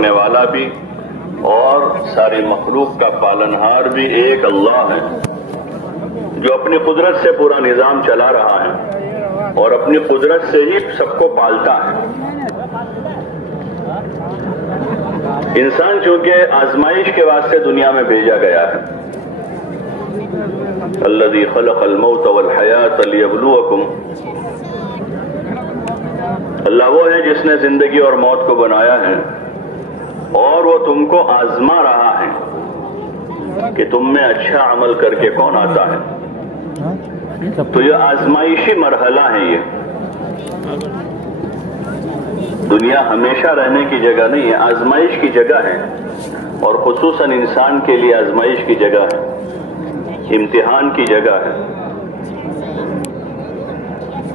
کرنے والا بھی اور ساری مخلوق کا پالنہار بھی ایک اللہ ہے، جو اپنی قدرت سے پورا نظام چلا رہا ہے اور اپنی قدرت سے ہی سب کو پالتا ہے۔ انسان چونکہ آزمائش کے واسطے دنیا میں بھیجا گیا ہے، الذی خلق الموت والحیات لیبلوکم، اللہ وہ ہے جس نے زندگی اور موت کو بنایا ہے اور وہ تم کو آزما رہا ہے کہ تم میں اچھا عمل کر کے کون آتا ہے۔ تو یہ آزمائشی مرحلہ ہے، یہ دنیا ہمیشہ رہنے کی جگہ نہیں ہے، آزمائش کی جگہ ہے، اور خصوصاً انسان کے لیے آزمائش کی جگہ ہے، امتحان کی جگہ ہے۔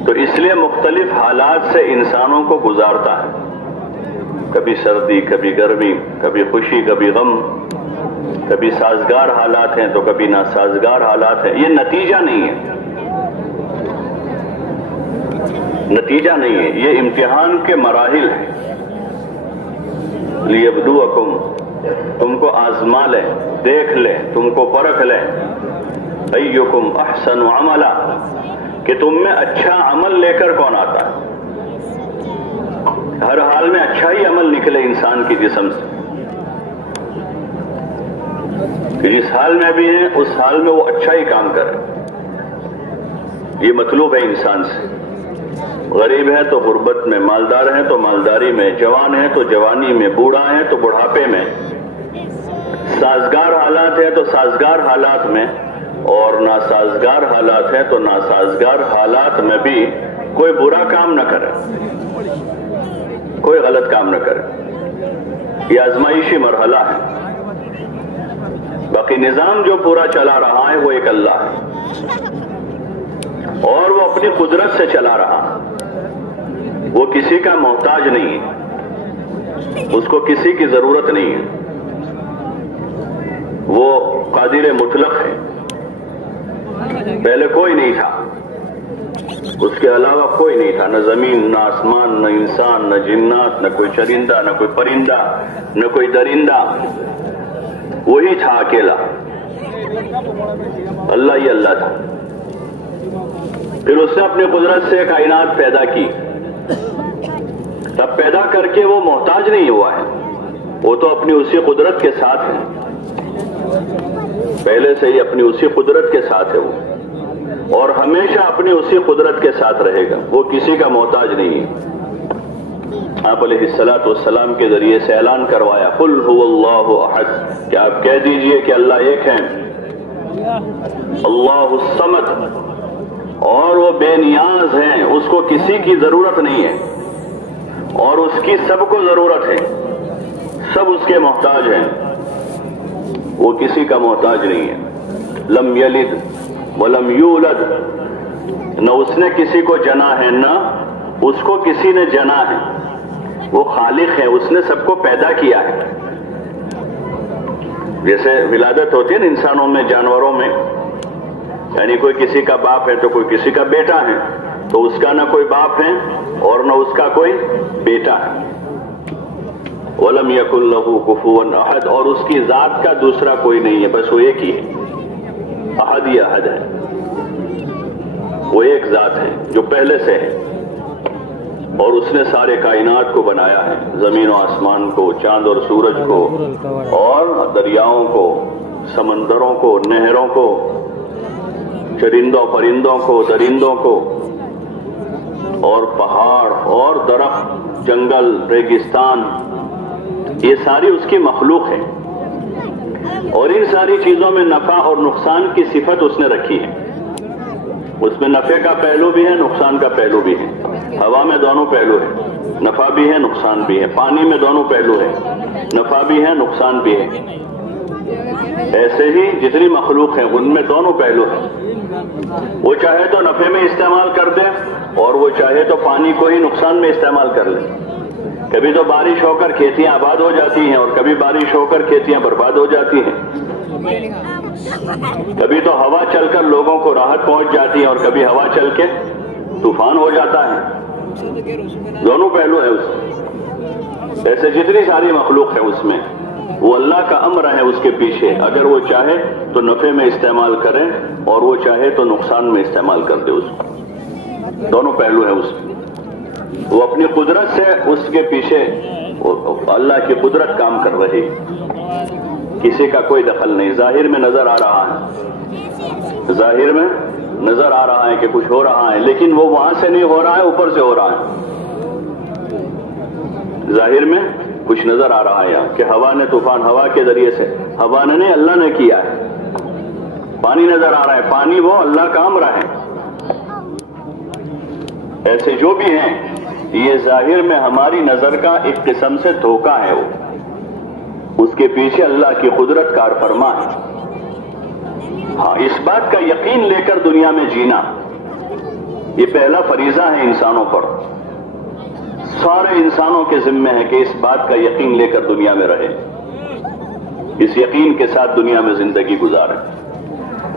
تو اس لیے مختلف حالات سے انسانوں کو گزارتا ہے، کبھی سردی، کبھی گرمی، کبھی خوشی، کبھی غم، کبھی سازگار حالات ہیں تو کبھی ناسازگار حالات ہیں۔ یہ نتیجہ نہیں ہے، نتیجہ نہیں ہے، یہ امتحان کے مراحل ہیں۔ لیبلوکم، تم کو آزما لے، دیکھ لے، تم کو پرکھ لے، ایکم احسن عملا، کہ تم میں اچھا عمل لے کر کون آتا ہے۔ ہر حال میں اچھا ہی عمل نکلے انسان کی جسم سے، کہ جس حال میں بھی ہے اس حال میں وہ اچھا ہی کام کرے، یہ مطلوب ہے انسان سے۔ غریب ہے تو غربت میں، مالدار ہے تو مالداری میں، جوان ہے تو جوانی میں، بوڑھا ہے تو بڑھاپے میں، سازگار حالات ہے تو سازگار حالات میں، اور ناسازگار حالات ہے تو ناسازگار حالات میں بھی کوئی برا کام نہ کرے، کوئی غلط کام نہ کرے۔ یہ آزمائشی مرحلہ ہے۔ باقی نظام جو پورا چلا رہا ہے وہ ایک اللہ ہے، اور وہ اپنی قدرت سے چلا رہا ہے، وہ کسی کا محتاج نہیں ہے، اس کو کسی کی ضرورت نہیں ہے، وہ قادر مطلق ہے۔ پہلے کوئی نہیں تھا، اس کے علاوہ کوئی نہیں تھا، نہ زمین، نہ آسمان، نہ انسان، نہ جنات، نہ کوئی چرندہ، نہ کوئی پرندہ، نہ کوئی درندہ، وہی تھا اکیلا، اللہ ہی اللہ تھا۔ پھر اس نے اپنی قدرت سے کائنات پیدا کی، تب پیدا کر کے وہ محتاج نہیں ہوا ہے، وہ تو اپنی اسی قدرت کے ساتھ ہے، پہلے سے ہی اپنی اسی قدرت کے ساتھ ہے وہ، اور ہمیشہ اپنی اسی قدرت کے ساتھ رہے گا، وہ کسی کا محتاج نہیں ہے۔ آپ علیہ الصلوۃ والسلام کے ذریعے سے اعلان کروایا، قل هو اللہ احد، کہ آپ کہہ دیجئے کہ اللہ ایک ہے، اللہ الصمد، اور وہ بے نیاز ہیں، اس کو کسی کی ضرورت نہیں ہے، اور اس کی سب کو ضرورت ہے، سب اس کے محتاج ہیں، وہ کسی کا محتاج نہیں ہے۔ لم یلد ولم یولد، نہ اس نے کسی کو جنا ہے نہ اس کو کسی نے جنا ہے، وہ خالق ہے، اس نے سب کو پیدا کیا ہے۔ جیسے ولادت ہوتی ہے نا انسانوں میں، جانوروں میں، یعنی کوئی کسی کا باپ ہے تو کوئی کسی کا بیٹا ہے، تو اس کا نہ کوئی باپ ہے اور نہ اس کا کوئی بیٹا ہے۔ وَلَمْ يَكُنْ لَهُ كُفُوًا أَحَدٌ، اور اس کی ذات کا دوسرا کوئی نہیں ہے، بس وہ ایک ہی ہے، احد ہی احد ہے، وہ ایک ذات ہے جو پہلے سے ہے، اور اس نے سارے کائنات کو بنایا ہے، زمین و آسمان کو، چاند اور سورج کو، اور دریاؤں کو، سمندروں کو، نہروں کو، چرندوں پرندوں کو، درندوں کو، اور پہاڑ اور درخت، جنگل، ریگستان، یہ ساری اس کی مخلوق ہے، اور ان ساری چیزوں میں نفع اور نقصان کی صفت اس نے رکھی ہے۔ اس میں نفع کا پہلو بھی ہے، نقصان کا پہلو بھی ہے، ہوا میں دونوں پہلو ہے، نفع بھی ہے نقصان بھی ہے، پانی میں دونوں پہلو ہے، نفع بھی ہے نقصان بھی ہے، ایسے ہی جتنی مخلوق ہیں ان میں دونوں پہلو ہیں، وہ چاہے تو نفع میں استعمال کر دے اور وہ چاہے تو پانی کو ہی نقصان میں استعمال کر لے۔ کبھی تو بارش ہو کر کھیتیاں آباد ہو جاتی ہیں اور کبھی بارش ہو کر کھیتیاں برباد ہو جاتی ہیں، کبھی تو ہوا چل کر لوگوں کو راحت پہنچ جاتی ہے اور کبھی ہوا چل کے طوفان ہو جاتا ہے، دونوں پہلو ہیں اس ایسے جتنی ساری مخلوق ہے اس میں وہ اللہ کا امر ہے اس کے پیچھے، اگر وہ چاہے تو نفع میں استعمال کرے اور وہ چاہے تو نقصان میں استعمال کر دے، اس کو دونوں پہلو ہیں اس میں۔ وہ اپنی قدرت سے اس کے پیچھے اللہ کی قدرت کام کر رہی، کسی کا کوئی دخل نہیں۔ ظاہر میں نظر آ رہا ہے، ظاہر میں نظر آ رہا ہے کہ کچھ ہو رہا ہے، لیکن وہ وہاں سے نہیں ہو رہا ہے، اوپر سے ہو رہا ہے۔ ظاہر میں کچھ نظر آ رہا ہے یہاں کہ ہوا نے طوفان، ہوا کے ذریعے سے، ہوا نے نہیں اللہ نے کیا ہے۔ پانی نظر آ رہا ہے، پانی وہ اللہ کا امر ہے۔ ایسے جو بھی ہیں یہ ظاہر میں ہماری نظر کا ایک قسم سے دھوکہ ہے، وہ اس کے پیچھے اللہ کی قدرت کار فرما ہے۔ ہاں، اس بات کا یقین لے کر دنیا میں جینا یہ پہلا فریضہ ہے انسانوں پر۔ سارے انسانوں کے ذمہ ہے کہ اس بات کا یقین لے کر دنیا میں رہے، اس یقین کے ساتھ دنیا میں زندگی گزاریں۔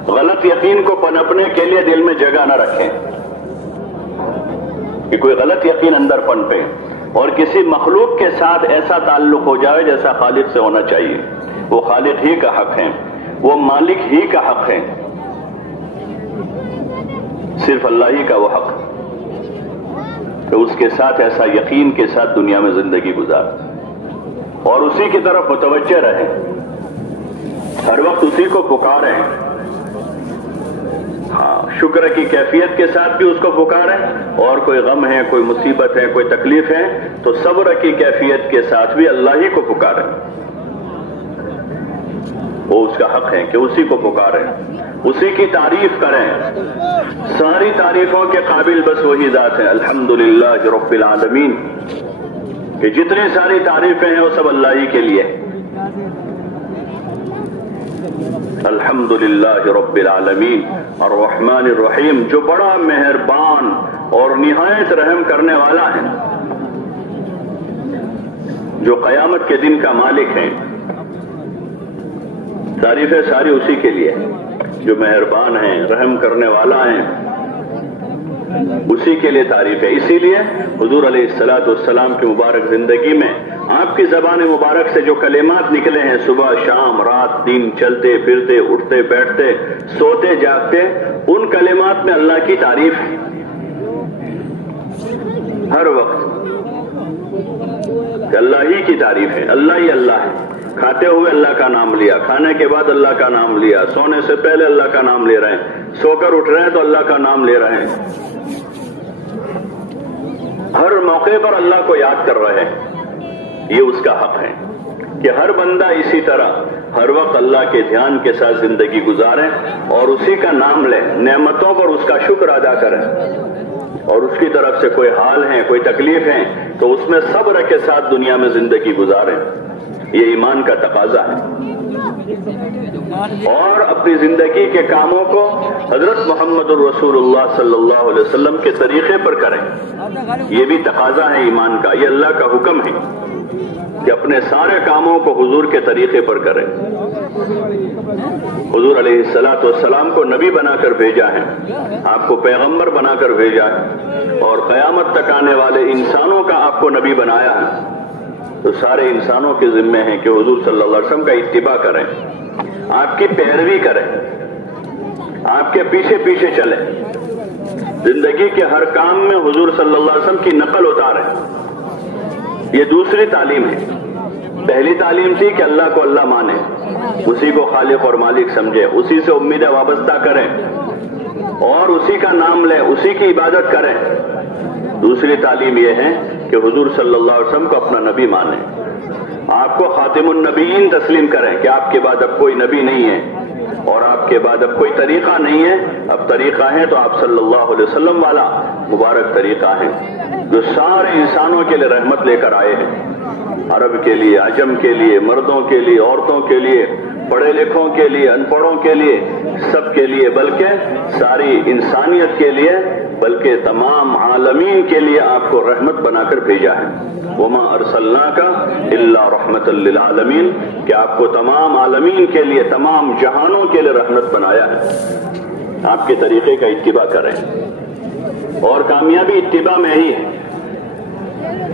غلط یقین کو پنپنے کے لیے دل میں جگہ نہ رکھیں کہ کوئی غلط یقین اندر پنپے اور کسی مخلوق کے ساتھ ایسا تعلق ہو جائے جیسا خالق سے ہونا چاہیے۔ وہ خالق ہی کا حق ہے، وہ مالک ہی کا حق ہے، صرف اللہ ہی کا وہ حق ہے کہ اس کے ساتھ ایسا یقین کے ساتھ دنیا میں زندگی گزار اور اسی کی طرف متوجہ رہے، ہر وقت اسی کو پکاریں۔ ہاں، شکر کی کیفیت کے ساتھ بھی اس کو پکاریں، اور کوئی غم ہے، کوئی مصیبت ہے، کوئی تکلیف ہے تو صبر کی کیفیت کے ساتھ بھی اللہ ہی کو پکاریں۔ وہ اس کا حق ہے کہ اسی کو پکاریں، اسی کی تعریف کریں۔ ساری تعریفوں کے قابل بس وہی ذات ہے، الحمدللہ رب العالمین، کہ جتنی ساری تعریفیں ہیں وہ سب اللہ ہی کے لیے۔ الحمدللہ رب العالمین الرحمن الرحیم، جو بڑا مہربان اور نہایت رحم کرنے والا ہے، جو قیامت کے دن کا مالک ہے۔ تعریفیں ساری اسی کے لیے، جو مہربان ہیں، رحم کرنے والا ہے، اسی کے لیے تعریف ہے۔ اسی لیے حضور علیہ السلام کی مبارک زندگی میں آپ کی زبان مبارک سے جو کلمات نکلے ہیں، صبح شام رات دن، چلتے پھرتے اٹھتے بیٹھتے سوتے جاگتے، ان کلمات میں اللہ کی تعریف ہے ہر وقت، کہ اللہ ہی کی تعریف ہے، اللہ ہی اللہ ہے۔ کھاتے ہوئے اللہ کا نام لیا، کھانے کے بعد اللہ کا نام لیا، سونے سے پہلے اللہ کا نام لے رہے ہیں، سو کر اٹھ رہے ہیں تو اللہ کا نام لے رہے ہیں، ہر موقع پر اللہ کو یاد کر رہے ہیں۔ یہ اس کا حق ہے کہ ہر بندہ اسی طرح ہر وقت اللہ کے دھیان کے ساتھ زندگی گزارے اور اسی کا نام لے، نعمتوں پر اس کا شکر ادا کریں، اور اس کی طرف سے کوئی حال ہے، کوئی تکلیف ہے تو اس میں صبر کے ساتھ دنیا میں زندگی گزاریں۔ یہ ایمان کا تقاضا ہے، اور اپنی زندگی کے کاموں کو حضرت محمد الرسول اللہ صلی اللہ علیہ وسلم کے طریقے پر کریں۔ یہ بھی تقاضا ہے ایمان کا، یہ اللہ کا حکم ہے کہ اپنے سارے کاموں کو حضور کے طریقے پر کریں۔ حضور علیہ السلام کو نبی بنا کر بھیجا ہے، آپ کو پیغمبر بنا کر بھیجا ہے، اور قیامت تک آنے والے انسانوں کا آپ کو نبی بنایا ہے۔ تو سارے انسانوں کے ذمہ ہیں کہ حضور صلی اللہ علیہ وسلم کا اتباع کریں، آپ کی پیروی کریں، آپ کے پیچھے پیچھے چلیں، زندگی کے ہر کام میں حضور صلی اللہ علیہ وسلم کی نقل اتاریں۔ یہ دوسری تعلیم ہے۔ پہلی تعلیم تھی کہ اللہ کو اللہ مانے، اسی کو خالق اور مالک سمجھے، اسی سے امیدیں وابستہ کریں اور اسی کا نام لیں، اسی کی عبادت کریں۔ دوسری تعلیم یہ ہے کہ حضور صلی اللہ علیہ وسلم کو اپنا نبی مانیں، آپ کو خاتم النبیین تسلیم کریں کہ آپ کے بعد اب کوئی نبی نہیں ہے اور آپ کے بعد اب کوئی طریقہ نہیں ہے، اب طریقہ ہے تو آپ صلی اللہ علیہ وسلم والا مبارک طریقہ ہے جو سارے انسانوں کے لیے رحمت لے کر آئے ہیں، عرب کے لیے، عجم کے لیے، مردوں کے لیے، عورتوں کے لیے، پڑھے لکھوں کے لیے، ان پڑھوں کے لیے، سب کے لیے، بلکہ ساری انسانیت کے لیے، بلکہ تمام عالمین کے لیے آپ کو رحمت بنا کر بھیجا ہے۔ وما ارسلناک الا رحمۃ للعالمین، کہ آپ کو تمام عالمین کے لیے، تمام جہانوں کے لیے رحمت بنایا ہے۔ آپ کے طریقے کا اتباع کریں، اور کامیابی اتباع میں ہی ہے۔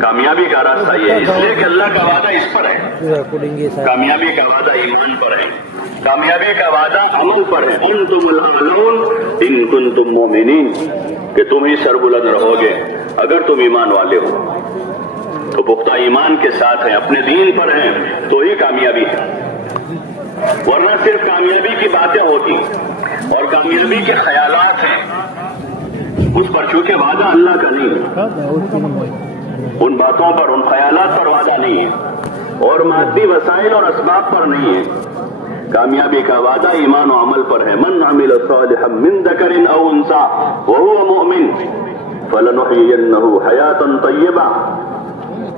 کامیابی کا راستہ یہ ہے، اس لیے کہ اللہ کا وعدہ اس پر ہے، کامیابی کا وعدہ ایمان پر ہے، کامیابی کا وعدہ عمل پر ہے، انتم الاعلون ان کنتم مومنین، کہ تم ہی سربلند رہو گے اگر تم ایمان والے ہو، تو پختہ ایمان کے ساتھ ہیں، اپنے دین پر ہیں تو ہی کامیابی ہے، ورنہ صرف کامیابی کی باتیں ہوتی اور کامیابی کے خیالات ہیں، اس پر چونکہ وعدہ اللہ کا نہیں ہے، ان باتوں پر، ان خیالات پر وعدہ نہیں ہے، اور مادی وسائل اور اسباب پر نہیں ہے، کامیابی کا وعدہ ایمان و عمل پر ہے، من عمل صالحا من ذکر او انثى وهو مؤمن فلنحيينه حیاتا طیبہ،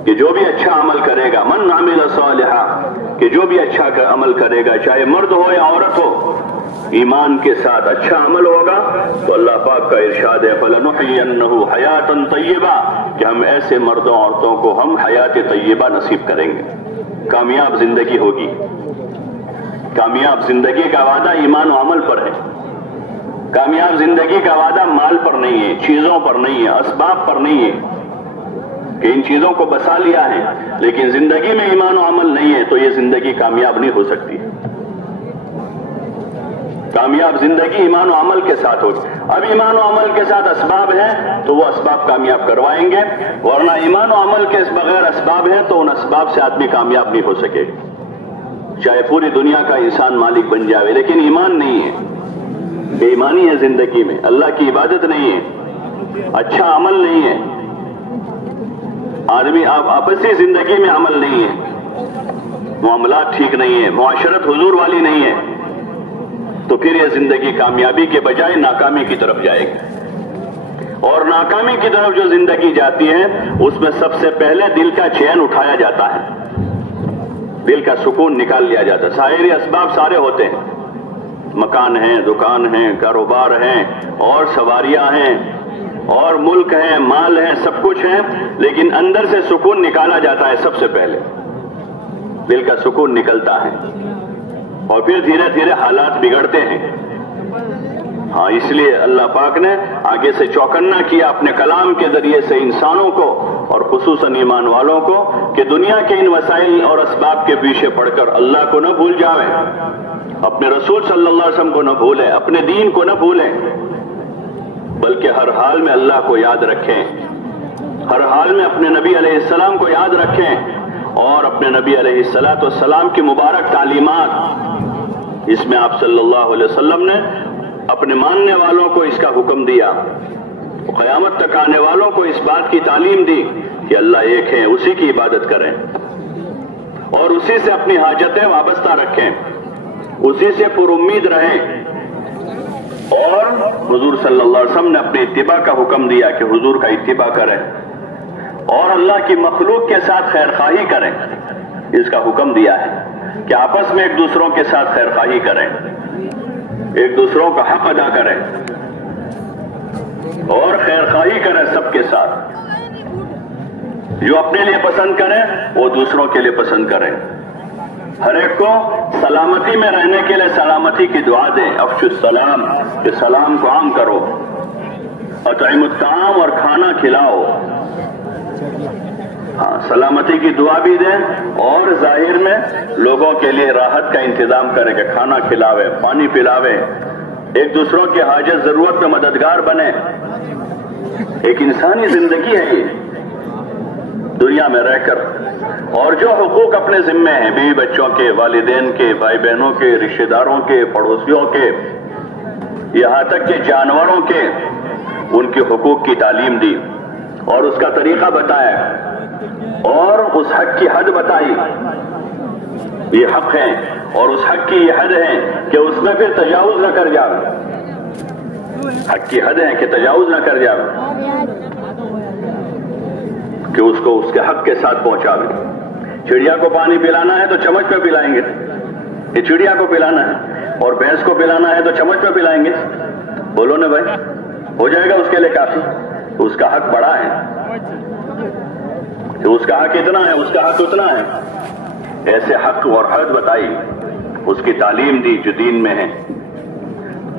کہ جو بھی اچھا عمل کرے گا، من عمل صالحا، کہ جو بھی اچھا عمل کرے گا، چاہے مرد ہو یا عورت ہو، ایمان کے ساتھ اچھا عمل ہوگا تو اللہ پاک کا ارشاد ہے فَلَنُحْيِيَنَّهُ حَيَاةً طَيِّبَةً، کہ ہم ایسے مردوں عورتوں کو ہم حیات طیبہ نصیب کریں گے، کامیاب زندگی ہوگی۔ کامیاب زندگی کا وعدہ ایمان و عمل پر ہے، کامیاب زندگی کا وعدہ مال پر نہیں ہے، چیزوں پر نہیں ہے، اسباب پر نہیں ہے کہ ان چیزوں کو بسا لیا ہے، لیکن زندگی میں ایمان و عمل نہیں ہے تو یہ زندگی کامیاب نہیں ہو سکتی۔ کامیاب زندگی ایمان و عمل کے ساتھ ہوگی۔ اب ایمان و عمل کے ساتھ اسباب ہیں تو وہ اسباب کامیاب کروائیں گے، ورنہ ایمان و عمل کے بغیر اسباب ہیں تو ان اسباب سے آدمی کامیاب نہیں ہو سکے، چاہے پوری دنیا کا انسان مالک بن جائے، لیکن ایمان نہیں ہے، بے ایمانی ہے زندگی میں، اللہ کی عبادت نہیں ہے، اچھا عمل نہیں ہے، آدمی آپسی زندگی میں عمل نہیں ہے، معاملات ٹھیک نہیں ہے، معاشرت حضور والی نہیں ہے، تو پھر یہ زندگی کامیابی کے بجائے ناکامی کی طرف جائے گی، اور ناکامی کی طرف جو زندگی جاتی ہے اس میں سب سے پہلے دل کا چین اٹھایا جاتا ہے، دل کا سکون نکال لیا جاتا ہے۔ ظاہری اسباب سارے ہوتے ہیں، مکان ہیں، دکان ہیں، کاروبار ہیں، اور سواریاں ہیں، اور ملک ہیں، مال ہیں، سب کچھ ہیں، لیکن اندر سے سکون نکالا جاتا ہے، سب سے پہلے دل کا سکون نکلتا ہے، اور پھر دھیرے دھیرے حالات بگڑتے ہیں۔ ہاں، اس لیے اللہ پاک نے آگے سے چوکنا کیا اپنے کلام کے ذریعے سے انسانوں کو اور خصوصاً ایمان والوں کو کہ دنیا کے ان وسائل اور اسباب کے پیچھے پڑ کر اللہ کو نہ بھول جاویں، اپنے رسول صلی اللہ علیہ وسلم کو نہ بھولیں، اپنے دین کو نہ بھولیں، بلکہ ہر حال میں اللہ کو یاد رکھیں، ہر حال میں اپنے نبی علیہ السلام کو یاد رکھیں، اور اپنے نبی علیہ السلام کی مبارک تعلیمات، اس میں آپ صلی اللہ علیہ وسلم نے اپنے ماننے والوں کو اس کا حکم دیا، قیامت تک آنے والوں کو اس بات کی تعلیم دی کہ اللہ ایک ہے، اسی کی عبادت کریں اور اسی سے اپنی حاجتیں وابستہ رکھیں، اسی سے پر امید رہیں، اور حضور صلی اللہ علیہ وسلم نے اپنی اتباع کا حکم دیا کہ حضور کا اتباع کریں اور اللہ کی مخلوق کے ساتھ خیر خواہی کریں، اس کا حکم دیا ہے کہ آپس میں ایک دوسروں کے ساتھ خیر خواہی کریں، ایک دوسروں کا حق ادا کریں اور خیر خواہی کریں سب کے ساتھ، جو اپنے لیے پسند کریں وہ دوسروں کے لیے پسند کریں، ہر ایک کو سلامتی میں رہنے کے لیے سلامتی کی دعا دیں، افشوا السلام، کہ سلام کو عام کرو، اطعموا الطعام، اور کھانا کھلاؤ، ہاں سلامتی کی دعا بھی دیں، اور ظاہر میں لوگوں کے لیے راحت کا انتظام کریں کہ کھانا کھلاوے، پانی پلاوے، ایک دوسروں کی حاجت ضرورت میں مددگار بنے۔ ایک انسانی زندگی ہے یہ دنیا میں رہ کر، اور جو حقوق اپنے ذمے ہیں، بیوی بچوں کے، والدین کے، بھائی بہنوں کے، رشتہ داروں کے، پڑوسیوں کے، یہاں تک کہ جانوروں کے، ان کے حقوق کی تعلیم دی اور اس کا طریقہ بتایا اور اس حق کی حد بتائی، یہ حق ہے اور اس حق کی یہ حد ہے کہ اس میں پھر تجاوز نہ کر جاؤ، حق کی حد ہے کہ تجاوز نہ کر جاؤ، کہ اس کو اس کے حق کے ساتھ پہنچا دیں۔ چڑیا کو پانی پلانا ہے تو چمچ پہ پلائیں گے، یہ چڑیا کو پلانا ہے، اور بھینس کو پلانا ہے تو چمچ پہ پلائیں گے، بولو نا بھائی، ہو جائے گا اس کے لیے کافی؟ اس کا حق بڑا ہے، کہ اس کا حق اتنا ہے، اس کا حق اتنا ہے، ایسے حق اور حد بتائی، اس کی تعلیم دی جو دین میں ہے۔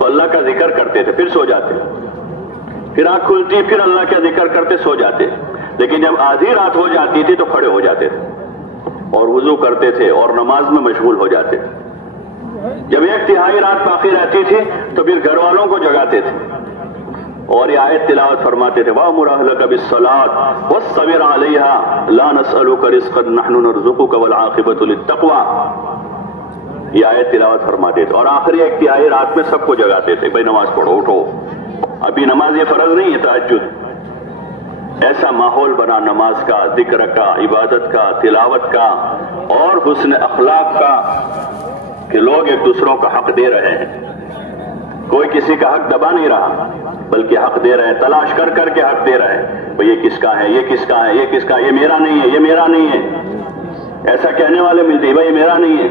تو اللہ کا ذکر کرتے تھے، پھر سو جاتے، پھر آنکھ کھلتی، پھر اللہ کا ذکر کرتے، سو جاتے، لیکن جب آدھی رات ہو جاتی تھی تو کھڑے ہو جاتے تھے اور وضو کرتے تھے اور نماز میں مشغول ہو جاتے تھے۔ جب 1/3 رات باقی رہتی تھی تو پھر گھر والوں کو جگاتے تھے اور یہ آیت تلاوت فرماتے تھے، وَأْمُرْ أَهْلَكَ بِالصَّلَاةِ وَاصْطَبِرْ عَلَيْهَا لَا نَسْأَلُكَ رِزْقًا نَحْنُ نَرْزُقُكَ وَالْعَاقِبَةُ لِلتَّقْوَىٰ، یہ آیت تلاوت فرماتے تھے۔ اور آخری 1/3 رات میں سب کو جگاتے تھے، بھائی نماز پڑھو، اٹھو، ابھی نماز یہ فرض نہیں ہے، تہجد۔ ایسا ماحول بنا نماز کا، ذکر کا، عبادت کا، تلاوت کا اور حسن اخلاق کا کہ لوگ ایک دوسروں کا حق دے رہے ہیں، کوئی کسی کا حق دبا نہیں رہا بلکہ حق دے رہے ہیں، تلاش کر کر کے حق دے رہے ہیں، بھئی یہ کس کا ہے، یہ کس کا ہے، یہ کس کا ہے، یہ میرا نہیں ہے، یہ میرا نہیں ہے، ایسا کہنے والے ملتے ہیں، بھئی یہ میرا نہیں ہے۔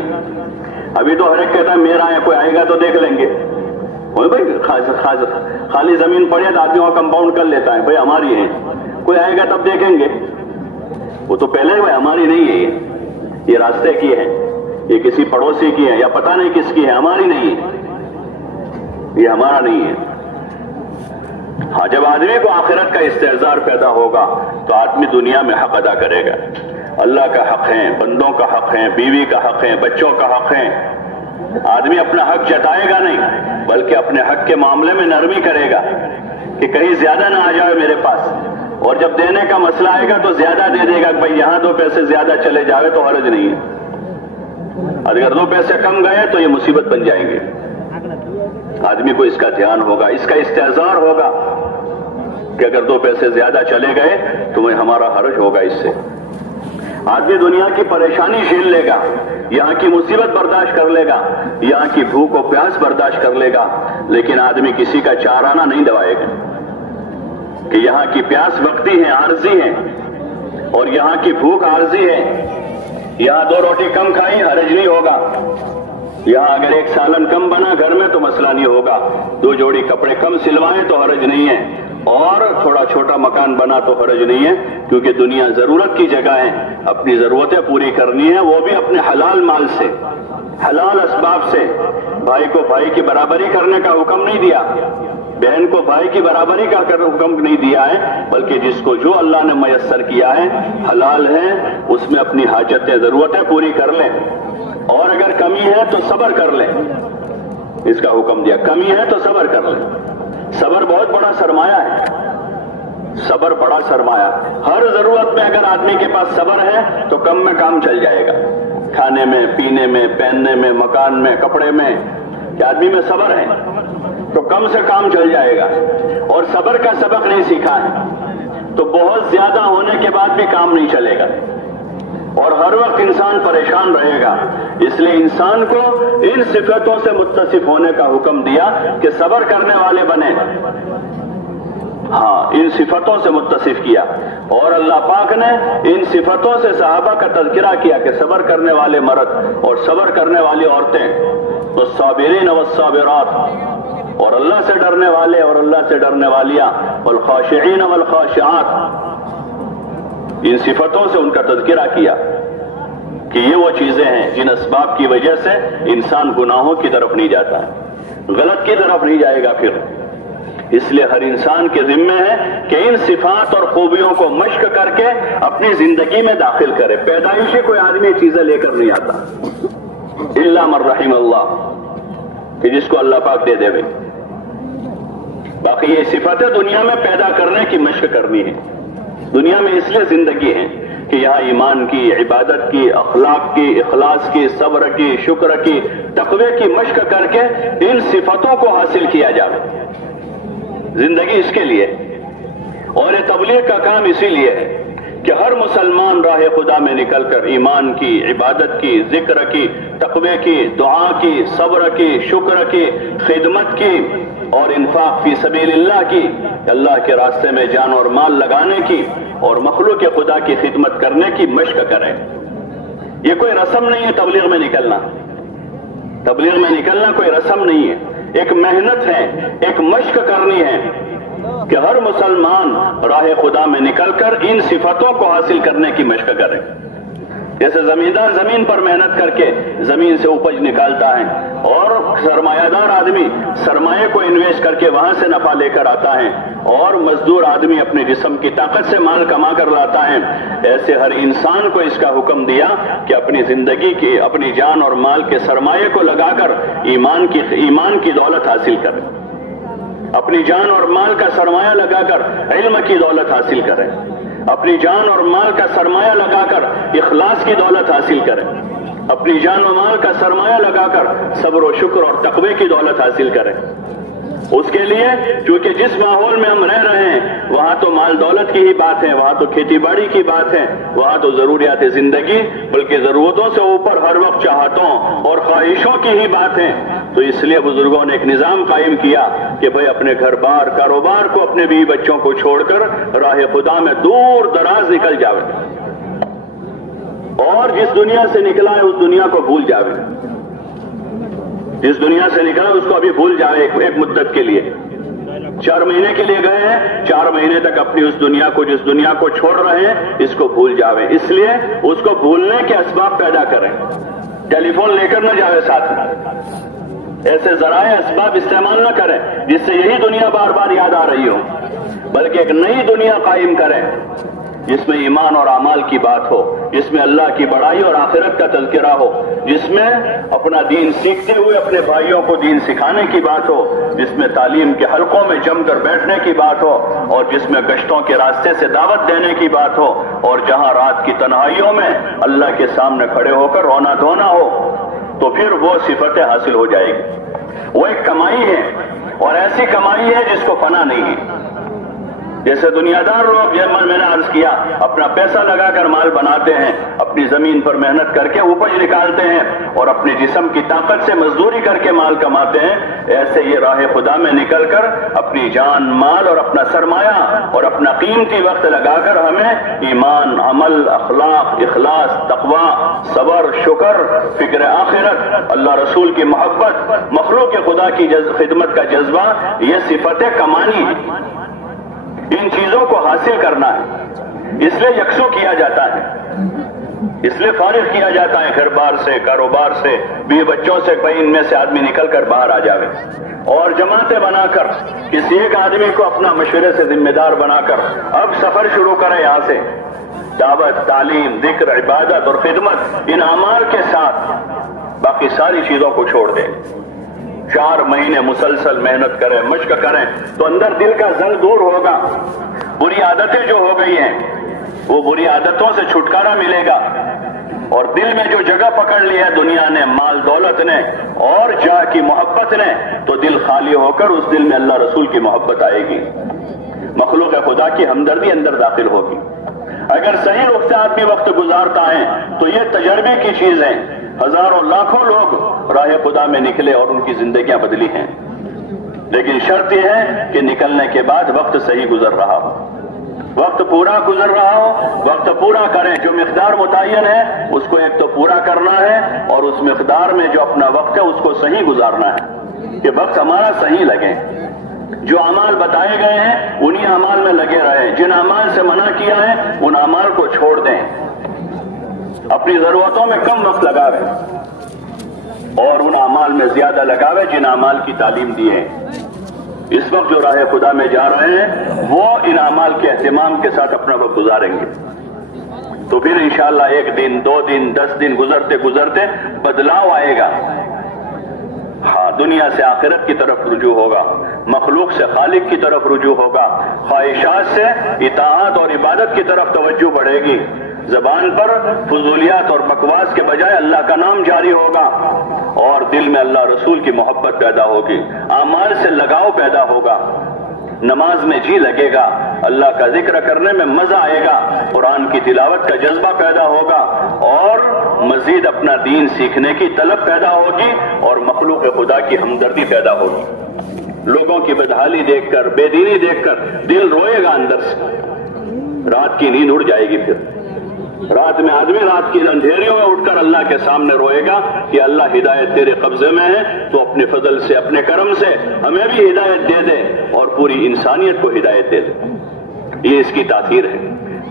ابھی تو ہر ایک کہتا ہے میرا ہے، کوئی آئے گا تو دیکھ لیں گے، بھئی خالی زمین پڑے تو آدمی وہ کمپاؤنڈ کر لیتا ہے، بھئی ہماری ہے، کوئی آئے گا تب دیکھیں گے، وہ تو پہلے بھئی ہماری نہیں ہے، یہ راستے کی ہے، یہ کسی پڑوسی کی ہے یا پتہ نہیں کس کی ہے، ہماری نہیں ہے، یہ ہمارا نہیں ہے۔ ہاں، جب آدمی کو آخرت کا استحضار پیدا ہوگا تو آدمی دنیا میں حق ادا کرے گا، اللہ کا حق ہے، بندوں کا حق ہے، بیوی کا حق ہے، بچوں کا حق ہے۔ آدمی اپنا حق جتائے گا نہیں بلکہ اپنے حق کے معاملے میں نرمی کرے گا کہ کہیں زیادہ نہ آ جائے میرے پاس، اور جب دینے کا مسئلہ آئے گا تو زیادہ دے دے گا کہ بھائی یہاں 2 پیسے زیادہ چلے جاوے تو حرج نہیں ہے، اگر 2 پیسے کم گئے تو یہ مصیبت بن جائیں گے۔ آدمی کو اس کا دھیان ہوگا، اس کا استحضار ہوگا کہ اگر 2 پیسے زیادہ چلے گئے تو ہمارا حرج ہوگا اس سے۔ آدمی دنیا کی پریشانی جھیل لے گا، یہاں کی مصیبت برداشت کر لے گا، یہاں کی بھوک و پیاس برداشت کر لے گا، لیکن آدمی کسی کا چارانہ نہیں دبائے گا کہ یہاں کی پیاس وقتی ہے، عارضی ہے، اور یہاں کی بھوک عارضی ہے، یہاں 2 روٹی کم کھائی حرج نہیں ہوگا، یہاں اگر 1 سالن کم بنا گھر میں تو مسئلہ نہیں ہوگا، 2 جوڑی کپڑے کم سلوائیں تو حرج نہیں ہے، اور تھوڑا چھوٹا مکان بنا تو حرج نہیں ہے، کیونکہ دنیا ضرورت کی جگہ ہے، اپنی ضرورتیں پوری کرنی ہے، وہ بھی اپنے حلال مال سے، حلال اسباب سے۔ بھائی کو بھائی کی برابری کرنے کا حکم نہیں دیا، بہن کو بھائی کی برابری کا حکم نہیں دیا ہے، بلکہ جس کو جو اللہ نے میسر کیا ہے حلال ہے، اس میں اپنی حاجتیں، ضرورتیں پوری کر لیں، اور اگر کمی ہے تو صبر کر لیں، اس کا حکم دیا، کمی ہے تو صبر کر لیں۔ صبر بہت بڑا سرمایہ ہے، صبر بڑا سرمایہ، ہر ضرورت میں اگر آدمی کے پاس صبر ہے تو کم میں کام چل جائے گا، کھانے میں، پینے میں، پہننے میں، مکان میں، کپڑے میں، کہ آدمی میں صبر ہے تو کم سے کام چل جائے گا، اور صبر کا سبق نہیں سیکھا ہے تو بہت زیادہ ہونے کے بعد بھی کام نہیں چلے گا، اور ہر وقت انسان پریشان رہے گا۔ اس لیے انسان کو ان صفتوں سے متصف ہونے کا حکم دیا کہ صبر کرنے والے بنے، ہاں ان صفتوں سے متصف کیا، اور اللہ پاک نے ان صفتوں سے صحابہ کا تذکرہ کیا کہ صبر کرنے والے مرد اور صبر کرنے والی عورتیں، والصابرین والصابرات، اور اللہ سے ڈرنے والے اور اللہ سے ڈرنے والیاں، والخاشعین والخاشعات، ان صفتوں سے ان کا تذکرہ کیا کہ یہ وہ چیزیں ہیں جن اسباب کی وجہ سے انسان گناہوں کی طرف نہیں جاتا، غلط کی طرف نہیں جائے گا پھر۔ اس لیے ہر انسان کے ذمہ ہے کہ ان صفات اور خوبیوں کو مشق کر کے اپنی زندگی میں داخل کرے۔ پیدائشی کوئی آدمی چیزیں لے کر نہیں آتا، الا من رحم اللہ، کہ جس کو اللہ پاک دے دے بھائی، باقی یہ صفتیں دنیا میں پیدا کرنے کی مشق کرنی ہے۔ دنیا میں اس لیے زندگی ہے کہ یہاں ایمان کی، عبادت کی، اخلاق کی، اخلاص کی، صبر کی، شکر کی، تقوی کی مشق کر کے ان صفتوں کو حاصل کیا جائے، زندگی اس کے لیے۔ اور یہ تبلیغ کا کام اسی لیے ہے کہ ہر مسلمان راہ خدا میں نکل کر ایمان کی، عبادت کی، ذکر کی، تقوی کی، دعا کی، صبر کی، شکر کی، خدمت کی، اور انفاق فی سبیل اللہ کی، اللہ کے راستے میں جان اور مال لگانے کی، اور مخلوق خدا کی خدمت کرنے کی مشق کریں۔ یہ کوئی رسم نہیں ہے تبلیغ میں نکلنا، تبلیغ میں نکلنا کوئی رسم نہیں ہے، ایک محنت ہے، ایک مشق کرنی ہے کہ ہر مسلمان راہ خدا میں نکل کر ان صفتوں کو حاصل کرنے کی مشق کرے۔ جیسے زمیندار زمین پر محنت کر کے زمین سے اپج نکالتا ہے، اور سرمایہ دار آدمی سرمایہ کو انویسٹ کر کے وہاں سے نفع لے کر آتا ہے، اور مزدور آدمی اپنے جسم کی طاقت سے مال کما کر لاتا ہے، ایسے ہر انسان کو اس کا حکم دیا کہ اپنی زندگی کی، اپنی جان اور مال کے سرمایہ کو لگا کر ایمان کی دولت حاصل کرے، اپنی جان اور مال کا سرمایہ لگا کر علم کی دولت حاصل کرے، اپنی جان اور مال کا سرمایہ لگا کر اخلاص کی دولت حاصل کرے، اپنی جان و مال کا سرمایہ لگا کر صبر و شکر اور تقوی کی دولت حاصل کرے۔ اس کے لیے کیونکہ جس ماحول میں ہم رہ رہے ہیں وہاں تو مال دولت کی ہی بات ہے، وہاں تو کھیتی باڑی کی بات ہے، وہاں تو ضروریات زندگی بلکہ ضرورتوں سے اوپر ہر وقت چاہتوں اور خواہشوں کی ہی بات ہے۔ تو اس لیے بزرگوں نے ایک نظام قائم کیا کہ بھئی اپنے گھر بار کاروبار کو، اپنے بیوی بچوں کو چھوڑ کر راہ خدا میں دور دراز نکل جاوے، اور جس دنیا سے نکلا ہے اس دنیا کو بھول جاوے، جس دنیا سے نکلا اس کو ابھی بھول جائے ایک مدت کے لیے۔ 4 مہینے کے لیے گئے ہیں، 4 مہینے تک اپنی اس دنیا کو، جس دنیا کو چھوڑ رہے ہیں، اس کو بھول جاوے۔ اس لیے اس کو بھولنے کے اسباب پیدا کریں، ٹیلی فون لے کر نہ جاوے ساتھ میں، ایسے ذرائع اسباب استعمال نہ کریں جس سے یہی دنیا بار بار یاد آ رہی ہو، بلکہ ایک نئی دنیا قائم کریں جس میں ایمان اور اعمال کی بات ہو، جس میں اللہ کی بڑائی اور آخرت کا تذکرہ ہو، جس میں اپنا دین سیکھتے ہوئے اپنے بھائیوں کو دین سکھانے کی بات ہو، جس میں تعلیم کے حلقوں میں جم کر بیٹھنے کی بات ہو، اور جس میں گشتوں کے راستے سے دعوت دینے کی بات ہو، اور جہاں رات کی تنہائیوں میں اللہ کے سامنے کھڑے ہو کر رونا دھونا ہو، تو پھر وہ صفتیں حاصل ہو جائے گی۔ وہ ایک کمائی ہے، اور ایسی کمائی ہے جس کو فنا نہیں ہے۔ جیسے دنیا دار لوگ، جیسے میں نے عرض کیا، اپنا پیسہ لگا کر مال بناتے ہیں، اپنی زمین پر محنت کر کے اپج نکالتے ہیں، اور اپنے جسم کی طاقت سے مزدوری کر کے مال کماتے ہیں، ایسے یہ راہ خدا میں نکل کر اپنی جان، مال اور اپنا سرمایہ اور اپنا قیمتی وقت لگا کر ہمیں ایمان، عمل، اخلاق، اخلاص، تقوی، صبر، شکر، فکر آخرت، اللہ رسول کی محبت، مخلوق خدا کی خدمت کا جذبہ، یہ صفتیں کمانی ہیں، ان چیزوں کو حاصل کرنا ہے۔ اس لیے یکسو کیا جاتا ہے، اس لیے فارغ کیا جاتا ہے گھر بار سے، کاروبار سے، بیوی بچوں سے، کہیں ان میں سے آدمی نکل کر باہر آ جاوے، اور جماعتیں بنا کر کسی ایک آدمی کو اپنا مشورے سے ذمہ دار بنا کر اب سفر شروع کرے، یہاں سے دعوت، تعلیم، ذکر، عبادت اور خدمت، ان اعمال کے ساتھ باقی ساری چیزوں کو چھوڑ دیں۔ 4 مہینے مسلسل محنت کریں، مشق کریں، تو اندر دل کا زنگ دور ہوگا، بری عادتیں جو ہو گئی ہیں وہ بری عادتوں سے چھٹکارا ملے گا، اور دل میں جو جگہ پکڑ لی ہے دنیا نے، مال دولت نے اور جاہ کی محبت نے، تو دل خالی ہو کر اس دل میں اللہ رسول کی محبت آئے گی، مخلوق خدا کی ہمدردی اندر داخل ہوگی۔ اگر صحیح رخ سے آدمی وقت گزارتا ہے تو یہ تجربے کی چیز ہے، ہزاروں لاکھوں لوگ راہ خدا میں نکلے اور ان کی زندگیاں بدلی ہیں، لیکن شرط یہ ہے کہ نکلنے کے بعد وقت صحیح گزر رہا ہو، وقت پورا گزر رہا ہو، وقت پورا کریں، جو مقدار متعین ہے اس کو ایک تو پورا کرنا ہے، اور اس مقدار میں جو اپنا وقت ہے اس کو صحیح گزارنا ہے کہ وقت ہمارا صحیح لگے۔ جو اعمال بتائے گئے ہیں انہی اعمال میں لگے رہیں، جن اعمال سے منع کیا ہے ان اعمال کو چھوڑ دیں، اپنی ضرورتوں میں کم وقت لگاویں اور ان اعمال میں زیادہ لگاویں جن اعمال کی تعلیم دی ہے۔ اس وقت جو راہ خدا میں جا رہے ہیں وہ ان اعمال کے اہتمام کے ساتھ اپنا وقت گزاریں گے، تو پھر انشاءاللہ 1 دن 2 دن 10 دن گزرتے گزرتے بدلاؤ آئے گا۔ ہاں، دنیا سے آخرت کی طرف رجوع ہوگا، مخلوق سے خالق کی طرف رجوع ہوگا، خواہشات سے اطاعت اور عبادت کی طرف توجہ بڑھے گی، زبان پر فضولیات اور بکواس کے بجائے اللہ کا نام جاری ہوگا، اور دل میں اللہ رسول کی محبت پیدا ہوگی، اعمال سے لگاؤ پیدا ہوگا، نماز میں جی لگے گا، اللہ کا ذکر کرنے میں مزہ آئے گا، قرآن کی تلاوت کا جذبہ پیدا ہوگا، اور مزید اپنا دین سیکھنے کی طلب پیدا ہوگی، اور مخلوق خدا کی ہمدردی پیدا ہوگی۔ لوگوں کی بدحالی دیکھ کر، بے دینی دیکھ کر دل روئے گا اندر سے، رات کی نیند اڑ جائے گی، پھر رات میں آدمی رات کی اندھیریوں میں اٹھ کر اللہ کے سامنے روئے گا کہ اللہ ہدایت تیرے قبضے میں ہے، تو اپنے فضل سے، اپنے کرم سے ہمیں بھی ہدایت دے دے اور پوری انسانیت کو ہدایت دے دے۔ یہ اس کی تاثیر ہے،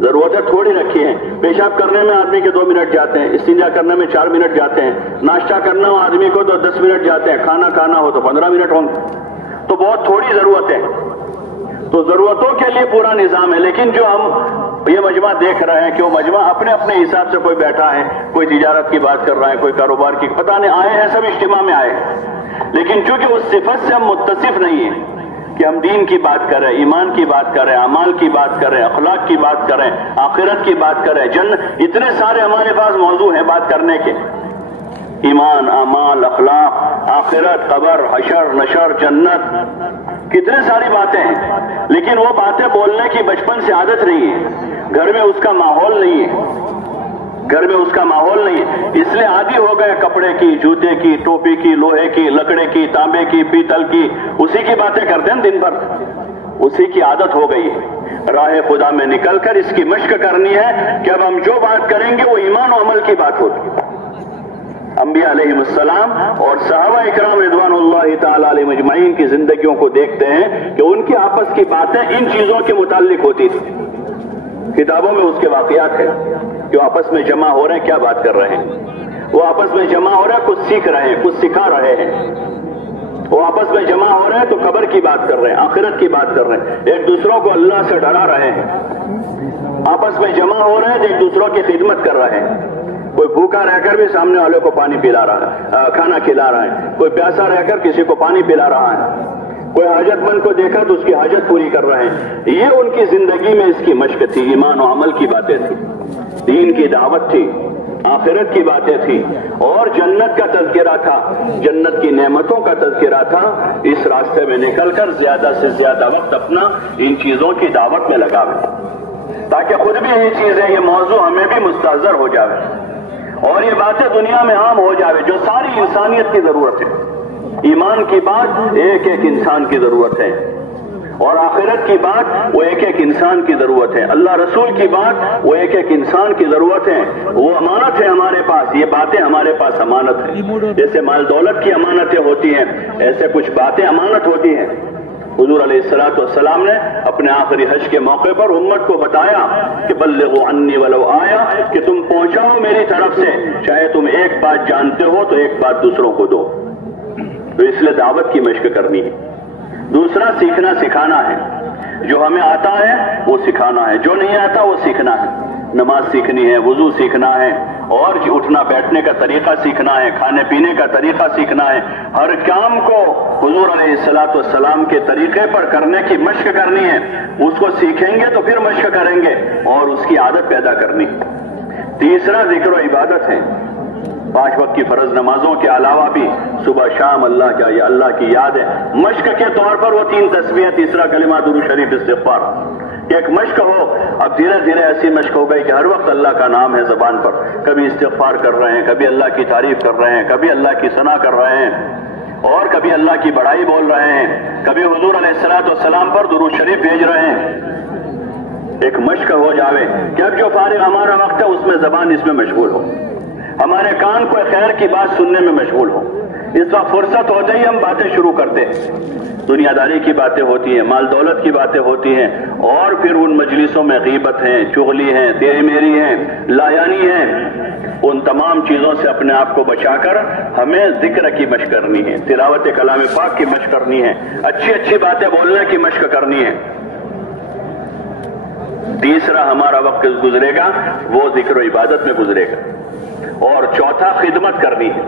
ضرورتیں تھوڑی رکھی ہیں. پیشاب کرنے میں آدمی کے 2 منٹ جاتے ہیں, استنجا کرنے میں 4 منٹ جاتے ہیں, ناشتہ کرنا ہو آدمی کو تو 10 منٹ جاتے ہیں, کھانا کھانا ہو تو 15 منٹ ہوں گے. تو بہت تھوڑی ضرورتیں. تو ضرورتوں کے لیے پورا نظام ہے. لیکن جو ہم یہ مجمع دیکھ رہے ہیں کہ وہ مجمع اپنے اپنے حساب سے کوئی بیٹھا ہے, کوئی تجارت کی بات کر رہا ہے, کوئی کاروبار کی, پتہ نہیں آئے ہیں سب اجتماع میں آئے ہیں. لیکن چونکہ اس صفت سے ہم متصف نہیں ہیں کہ ہم دین کی بات کریں, ایمان کی بات کریں, اعمال کی بات کریں, اخلاق کی بات کریں, آخرت کی بات کریں, جنت, اتنے سارے ہمارے پاس موضوع ہیں بات کرنے کے. ایمان, اعمال, اخلاق, آخرت, قبر, حشر, نشر, جنت, کتنے ساری باتیں ہیں. لیکن وہ باتیں بولنے کی بچپن سے عادت نہیں ہے, گھر میں اس کا ماحول نہیں ہے, گھر میں اس کا ماحول نہیں ہے. اس لیے عادی ہو گئے کپڑے کی, جوتے کی, ٹوپی کی, لوہے کی, لکڑے کی, تانبے کی, پیتل کی, اسی کی باتیں کرتے ہیں دن بھر, اسی کی عادت ہو گئی ہے. راہ خدا میں نکل کر اس کی مشق کرنی ہے کہ اب ہم جو بات کریں گے وہ ایمان و عمل کی بات ہوگی. انبیاء علیہ السلام اور صحابہ اکرام رضوان اللہ تعالی علیہ مجمعین کی زندگیوں کو دیکھتے ہیں کہ ان کی آپس کی باتیں ان چیزوں کے متعلق ہوتی تھی. کتابوں میں اس کے واقعات ہیں کہ وہ آپس میں جمع ہو رہے ہیں, کیا بات کر رہے ہیں, وہ آپس میں جمع ہو رہے ہیں, کچھ سیکھ رہے ہیں, کچھ سکھا رہے ہیں. وہ آپس میں جمع ہو رہے ہیں تو قبر کی بات کر رہے ہیں, آخرت کی بات کر رہے ہیں, ایک دوسروں کو اللہ سے ڈرا رہے ہیں. آپس میں جمع ہو رہے ہیں تو ایک دوسروں کی خدمت کر رہے ہیں. کوئی بھوکا رہ کر بھی سامنے والے کو پانی پلا رہا ہے, کھانا کھلا رہا ہے. کوئی پیاسا رہ کر کسی کو پانی پلا رہا ہے. کوئی حاجت مند کو دیکھا تو اس کی حاجت پوری کر رہے ہیں. یہ ان کی زندگی میں اس کی مشق تھی, ایمان و عمل کی باتیں تھی, دین کی دعوت تھی, آخرت کی باتیں تھی, اور جنت کا تذکرہ تھا, جنت کی نعمتوں کا تذکرہ تھا. اس راستے میں نکل کر زیادہ سے زیادہ وقت اپنا ان چیزوں کی دعوت میں لگاویں تاکہ خود بھی یہ چیزیں, یہ موضوع ہمیں بھی مستحضر ہو جاوے اور یہ باتیں دنیا میں عام ہو جاوے جو ساری انسانیت کی ضرورت ہے. ایمان کی بات ایک ایک انسان کی ضرورت ہے, اور آخرت کی بات وہ ایک ایک انسان کی ضرورت ہے. اللہ رسول کی بات وہ ایک ایک انسان کی ضرورت ہے. وہ امانت ہے ہمارے پاس, یہ باتیں ہمارے پاس امانت ہے. جیسے مال دولت کی امانتیں ہوتی ہیں ایسے کچھ باتیں امانت ہوتی ہیں. حضور علیہ الصلوۃ والسلام نے اپنے آخری حج کے موقع پر امت کو بتایا کہ بلغوا عنی ولو آیا, کہ تم پہنچاؤ میری طرف سے, چاہے تم ایک بات جانتے ہو تو ایک بات دوسروں کو دو. تو اس لیے دعوت کی مشق کرنی ہے. دوسرا سیکھنا سکھانا ہے. جو ہمیں آتا ہے وہ سکھانا ہے, جو نہیں آتا وہ سیکھنا ہے. نماز سیکھنی ہے, وضو سیکھنا ہے, اور اٹھنا بیٹھنے کا طریقہ سیکھنا ہے, کھانے پینے کا طریقہ سیکھنا ہے. ہر کام کو حضور علیہ الصلوۃ والسلام کے طریقے پر کرنے کی مشق کرنی ہے. اس کو سیکھیں گے تو پھر مشق کریں گے اور اس کی عادت پیدا کرنی. تیسرا ذکر و عبادت ہے. 5 وقت کی فرض نمازوں کے علاوہ بھی صبح شام اللہ کی یاد ہے. مشق کے طور پر وہ 3 تسبیح, تیسرا کلمہ, درود شریف, استغفار, کہ ایک مشق ہو. اب دھیرے دھیرے ایسی مشق ہو گئی کہ ہر وقت اللہ کا نام ہے زبان پر. کبھی استغفار کر رہے ہیں, کبھی اللہ کی تعریف کر رہے ہیں, کبھی اللہ کی ثنا کر رہے ہیں, اور کبھی اللہ کی بڑائی بول رہے ہیں, کبھی حضور علیہ الصلوۃ والسلام پر درود شریف بھیج رہے ہیں. ایک مشق ہو جاوے کہ اب جو فارغ ہمارا وقت ہے اس میں زبان اس میں مشغول ہو, ہمارے کان کو خیر کی بات سننے میں مشغول ہو. اس وقت فرصت ہوتے ہی ہم باتیں شروع کرتے ہیں. دنیا داری کی باتیں ہوتی ہیں, مال دولت کی باتیں ہوتی ہیں, اور پھر ان مجلسوں میں غیبت ہیں, چغلی ہیں, تیری میری ہیں, لایانی ہیں. ان تمام چیزوں سے اپنے آپ کو بچا کر ہمیں ذکر کی مشق کرنی ہے, تلاوت کلام پاک کی مشق کرنی ہے, اچھی اچھی باتیں بولنے کی مشق کرنی ہے. تیسرا ہمارا وقت گزرے گا وہ ذکر و عبادت میں گزرے گا. اور چوتھا خدمت کرنی ہے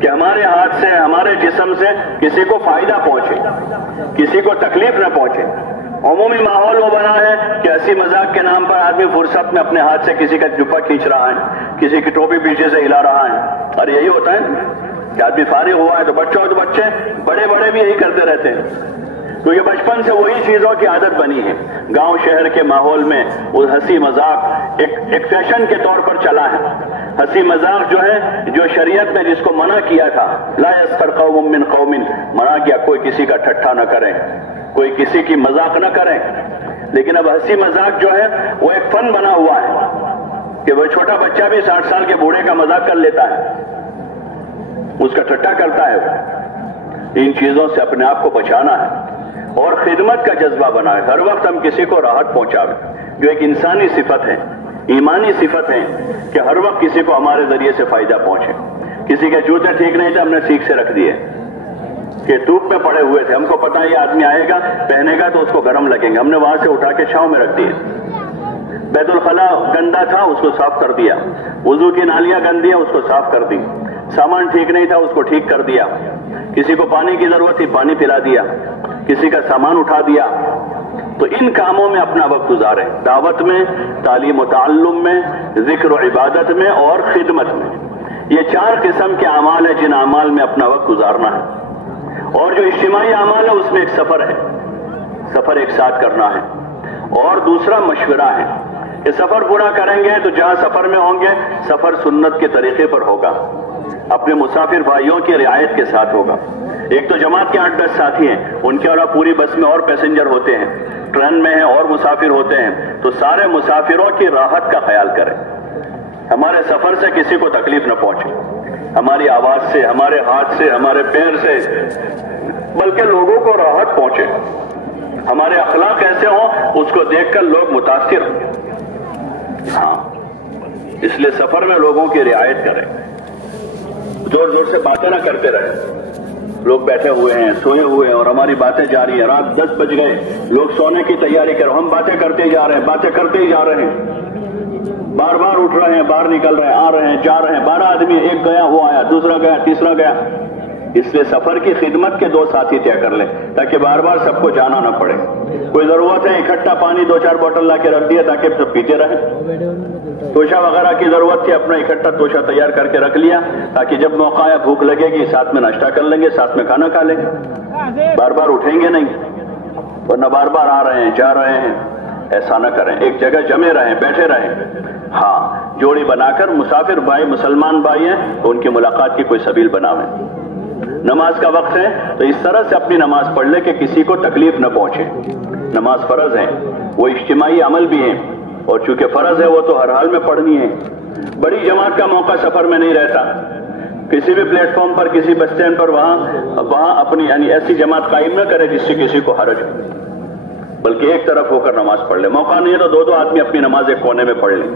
کہ ہمارے ہاتھ سے, ہمارے جسم سے کسی کو فائدہ پہنچے, کسی کو تکلیف نہ پہنچے. عمومی ماحول وہ بنا ہے کہ ہنسی مذاق کے نام پر آدمی فرصت میں اپنے ہاتھ سے کسی کا جبہ کھینچ رہا ہے, کسی کی ٹوپی پیچھے سے ہلا رہا ہے. اور یہی ہوتا ہے کہ آدمی فارغ ہوا ہے تو بچوں تو بچے, بڑے بڑے بھی یہی کرتے رہتے ہیں, کیونکہ بچپن سے وہی چیزوں کی عادت بنی ہے. گاؤں شہر کے ماحول میں وہ ہنسی مذاق ایک فیشن کے طور پر چلا ہے. ہنسی مذاق جو ہے, جو شریعت میں جس کو منع کیا تھا, لا یسخر قوم من قوم, منع کیا کوئی کسی کا ٹھٹھا نہ کرے, کوئی کسی کی مذاق نہ کرے. لیکن اب ہنسی مذاق جو ہے وہ ایک فن بنا ہوا ہے کہ وہ چھوٹا بچہ بھی 60 سال کے بوڑھے کا مذاق کر لیتا ہے, اس کا ٹھٹھا کرتا ہے. ان چیزوں سے اپنے آپ کو بچانا ہے اور خدمت کا جذبہ بنائے. ہر وقت ہم کسی کو راحت پہنچاویں, جو ایک انسانی صفت ہے، ایمانی صفت ہے کہ ہر وقت کسی کو ہمارے ذریعے سے فائدہ پہنچے. کسی کے جوتے ٹھیک نہیں تھے، ہم نے سیکھ سے رکھ دیے کہ دھوپ میں پڑے ہوئے تھے، ہم کو پتا ہے یہ آدمی آئے گا پہنے گا تو اس کو گرم لگیں گے، ہم نے وہاں سے اٹھا کے چھاؤں میں رکھ دیے. بیت الخلا گندا تھا، اس کو صاف کر دیا. وضو کی نالیاں گندی ہیں، اس کو صاف کر دی. سامان ٹھیک نہیں تھا، اس کو ٹھیک کر دیا. کسی کو پانی کی ضرورت تھی، پانی پلا دیا. کسی کا سامان اٹھا دیا. تو ان کاموں میں اپنا وقت گزاریں، دعوت میں، تعلیم و تعلم میں، ذکر و عبادت میں اور خدمت میں. یہ 4 قسم کے اعمال ہیں جن اعمال میں اپنا وقت گزارنا ہے. اور جو اجتماعی اعمال ہے اس میں ایک سفر ہے، سفر ایک ساتھ کرنا ہے. اور دوسرا مشورہ ہے کہ سفر پورا کریں گے تو جہاں سفر میں ہوں گے سفر سنت کے طریقے پر ہوگا، اپنے مسافر بھائیوں کی رعایت کے ساتھ ہوگا. ایک تو جماعت کے 8-10 ساتھی ہیں، ان کے علاوہ پوری بس میں اور پیسنجر ہوتے ہیں، ٹرین میں ہیں اور مسافر ہوتے ہیں، تو سارے مسافروں کی راحت کا خیال کریں. ہمارے سفر سے کسی کو تکلیف نہ پہنچے، ہماری آواز سے، ہمارے ہاتھ سے، ہمارے پیر سے، بلکہ لوگوں کو راحت پہنچے. ہمارے اخلاق ایسے ہوں اس کو دیکھ کر لوگ متاثر ہوں. ہاں، اس لیے سفر میں لوگوں کی رعایت کریں، زور زور سے باتیں نہ کرتے رہیں. لوگ بیٹھے ہوئے ہیں، سوئے ہوئے ہیں اور ہماری باتیں جاری ہیں. رات 10 بج گئے، لوگ سونے کی تیاری کرو، ہم باتیں کرتے ہی جا رہے ہیں، باتیں کرتے ہی جا رہے ہیں، بار بار اٹھ رہے ہیں، باہر نکل رہے ہیں، آ رہے ہیں، جا رہے ہیں. 12 آدمی، ایک گیا، وہ آیا، دوسرا گیا، تیسرا گیا. اس لیے سفر کی خدمت کے 2 ساتھی طے کر لیں تاکہ بار بار سب کو جانا نہ پڑے. کوئی ضرورت ہے اکٹھا پانی 2-4 بوتل لا کے رکھ دیا تاکہ سب پیتے رہیں. توشہ وغیرہ کی ضرورت تھی، اپنا اکٹھا توشہ تیار کر کے رکھ لیا تاکہ جب موقع آیا بھوک لگے گی ساتھ میں ناشتہ کر لیں گے، ساتھ میں کھانا کھا لیں گے. بار بار اٹھیں گے نہیں، ورنہ بار بار آ رہے ہیں، جا رہے ہیں. ایسا نہ کریں، ایک جگہ جمے رہیں، بیٹھے رہیں. ہاں، جوڑی بنا کر مسافر بھائی، مسلمان بھائی ہیں تو ان کی ملاقات کی کوئی سبیل بناویں. نماز کا وقت ہے تو اس طرح سے اپنی نماز پڑھ لے کہ کسی کو تکلیف نہ پہنچے. نماز فرض ہے، وہ اجتماعی عمل بھی ہیں، اور چونکہ فرض ہے وہ تو ہر حال میں پڑھنی ہے. بڑی جماعت کا موقع سفر میں نہیں رہتا. کسی بھی پلیٹ فارم پر، کسی بس اسٹینڈ پر وہاں اپنی یعنی ایسی جماعت قائم نہ کرے جس سے کسی کو حرج ہو، بلکہ ایک طرف ہو کر نماز پڑھ لے. موقع نہیں ہے تو 2 آدمی اپنی نماز ایک کونے میں پڑھ لیں.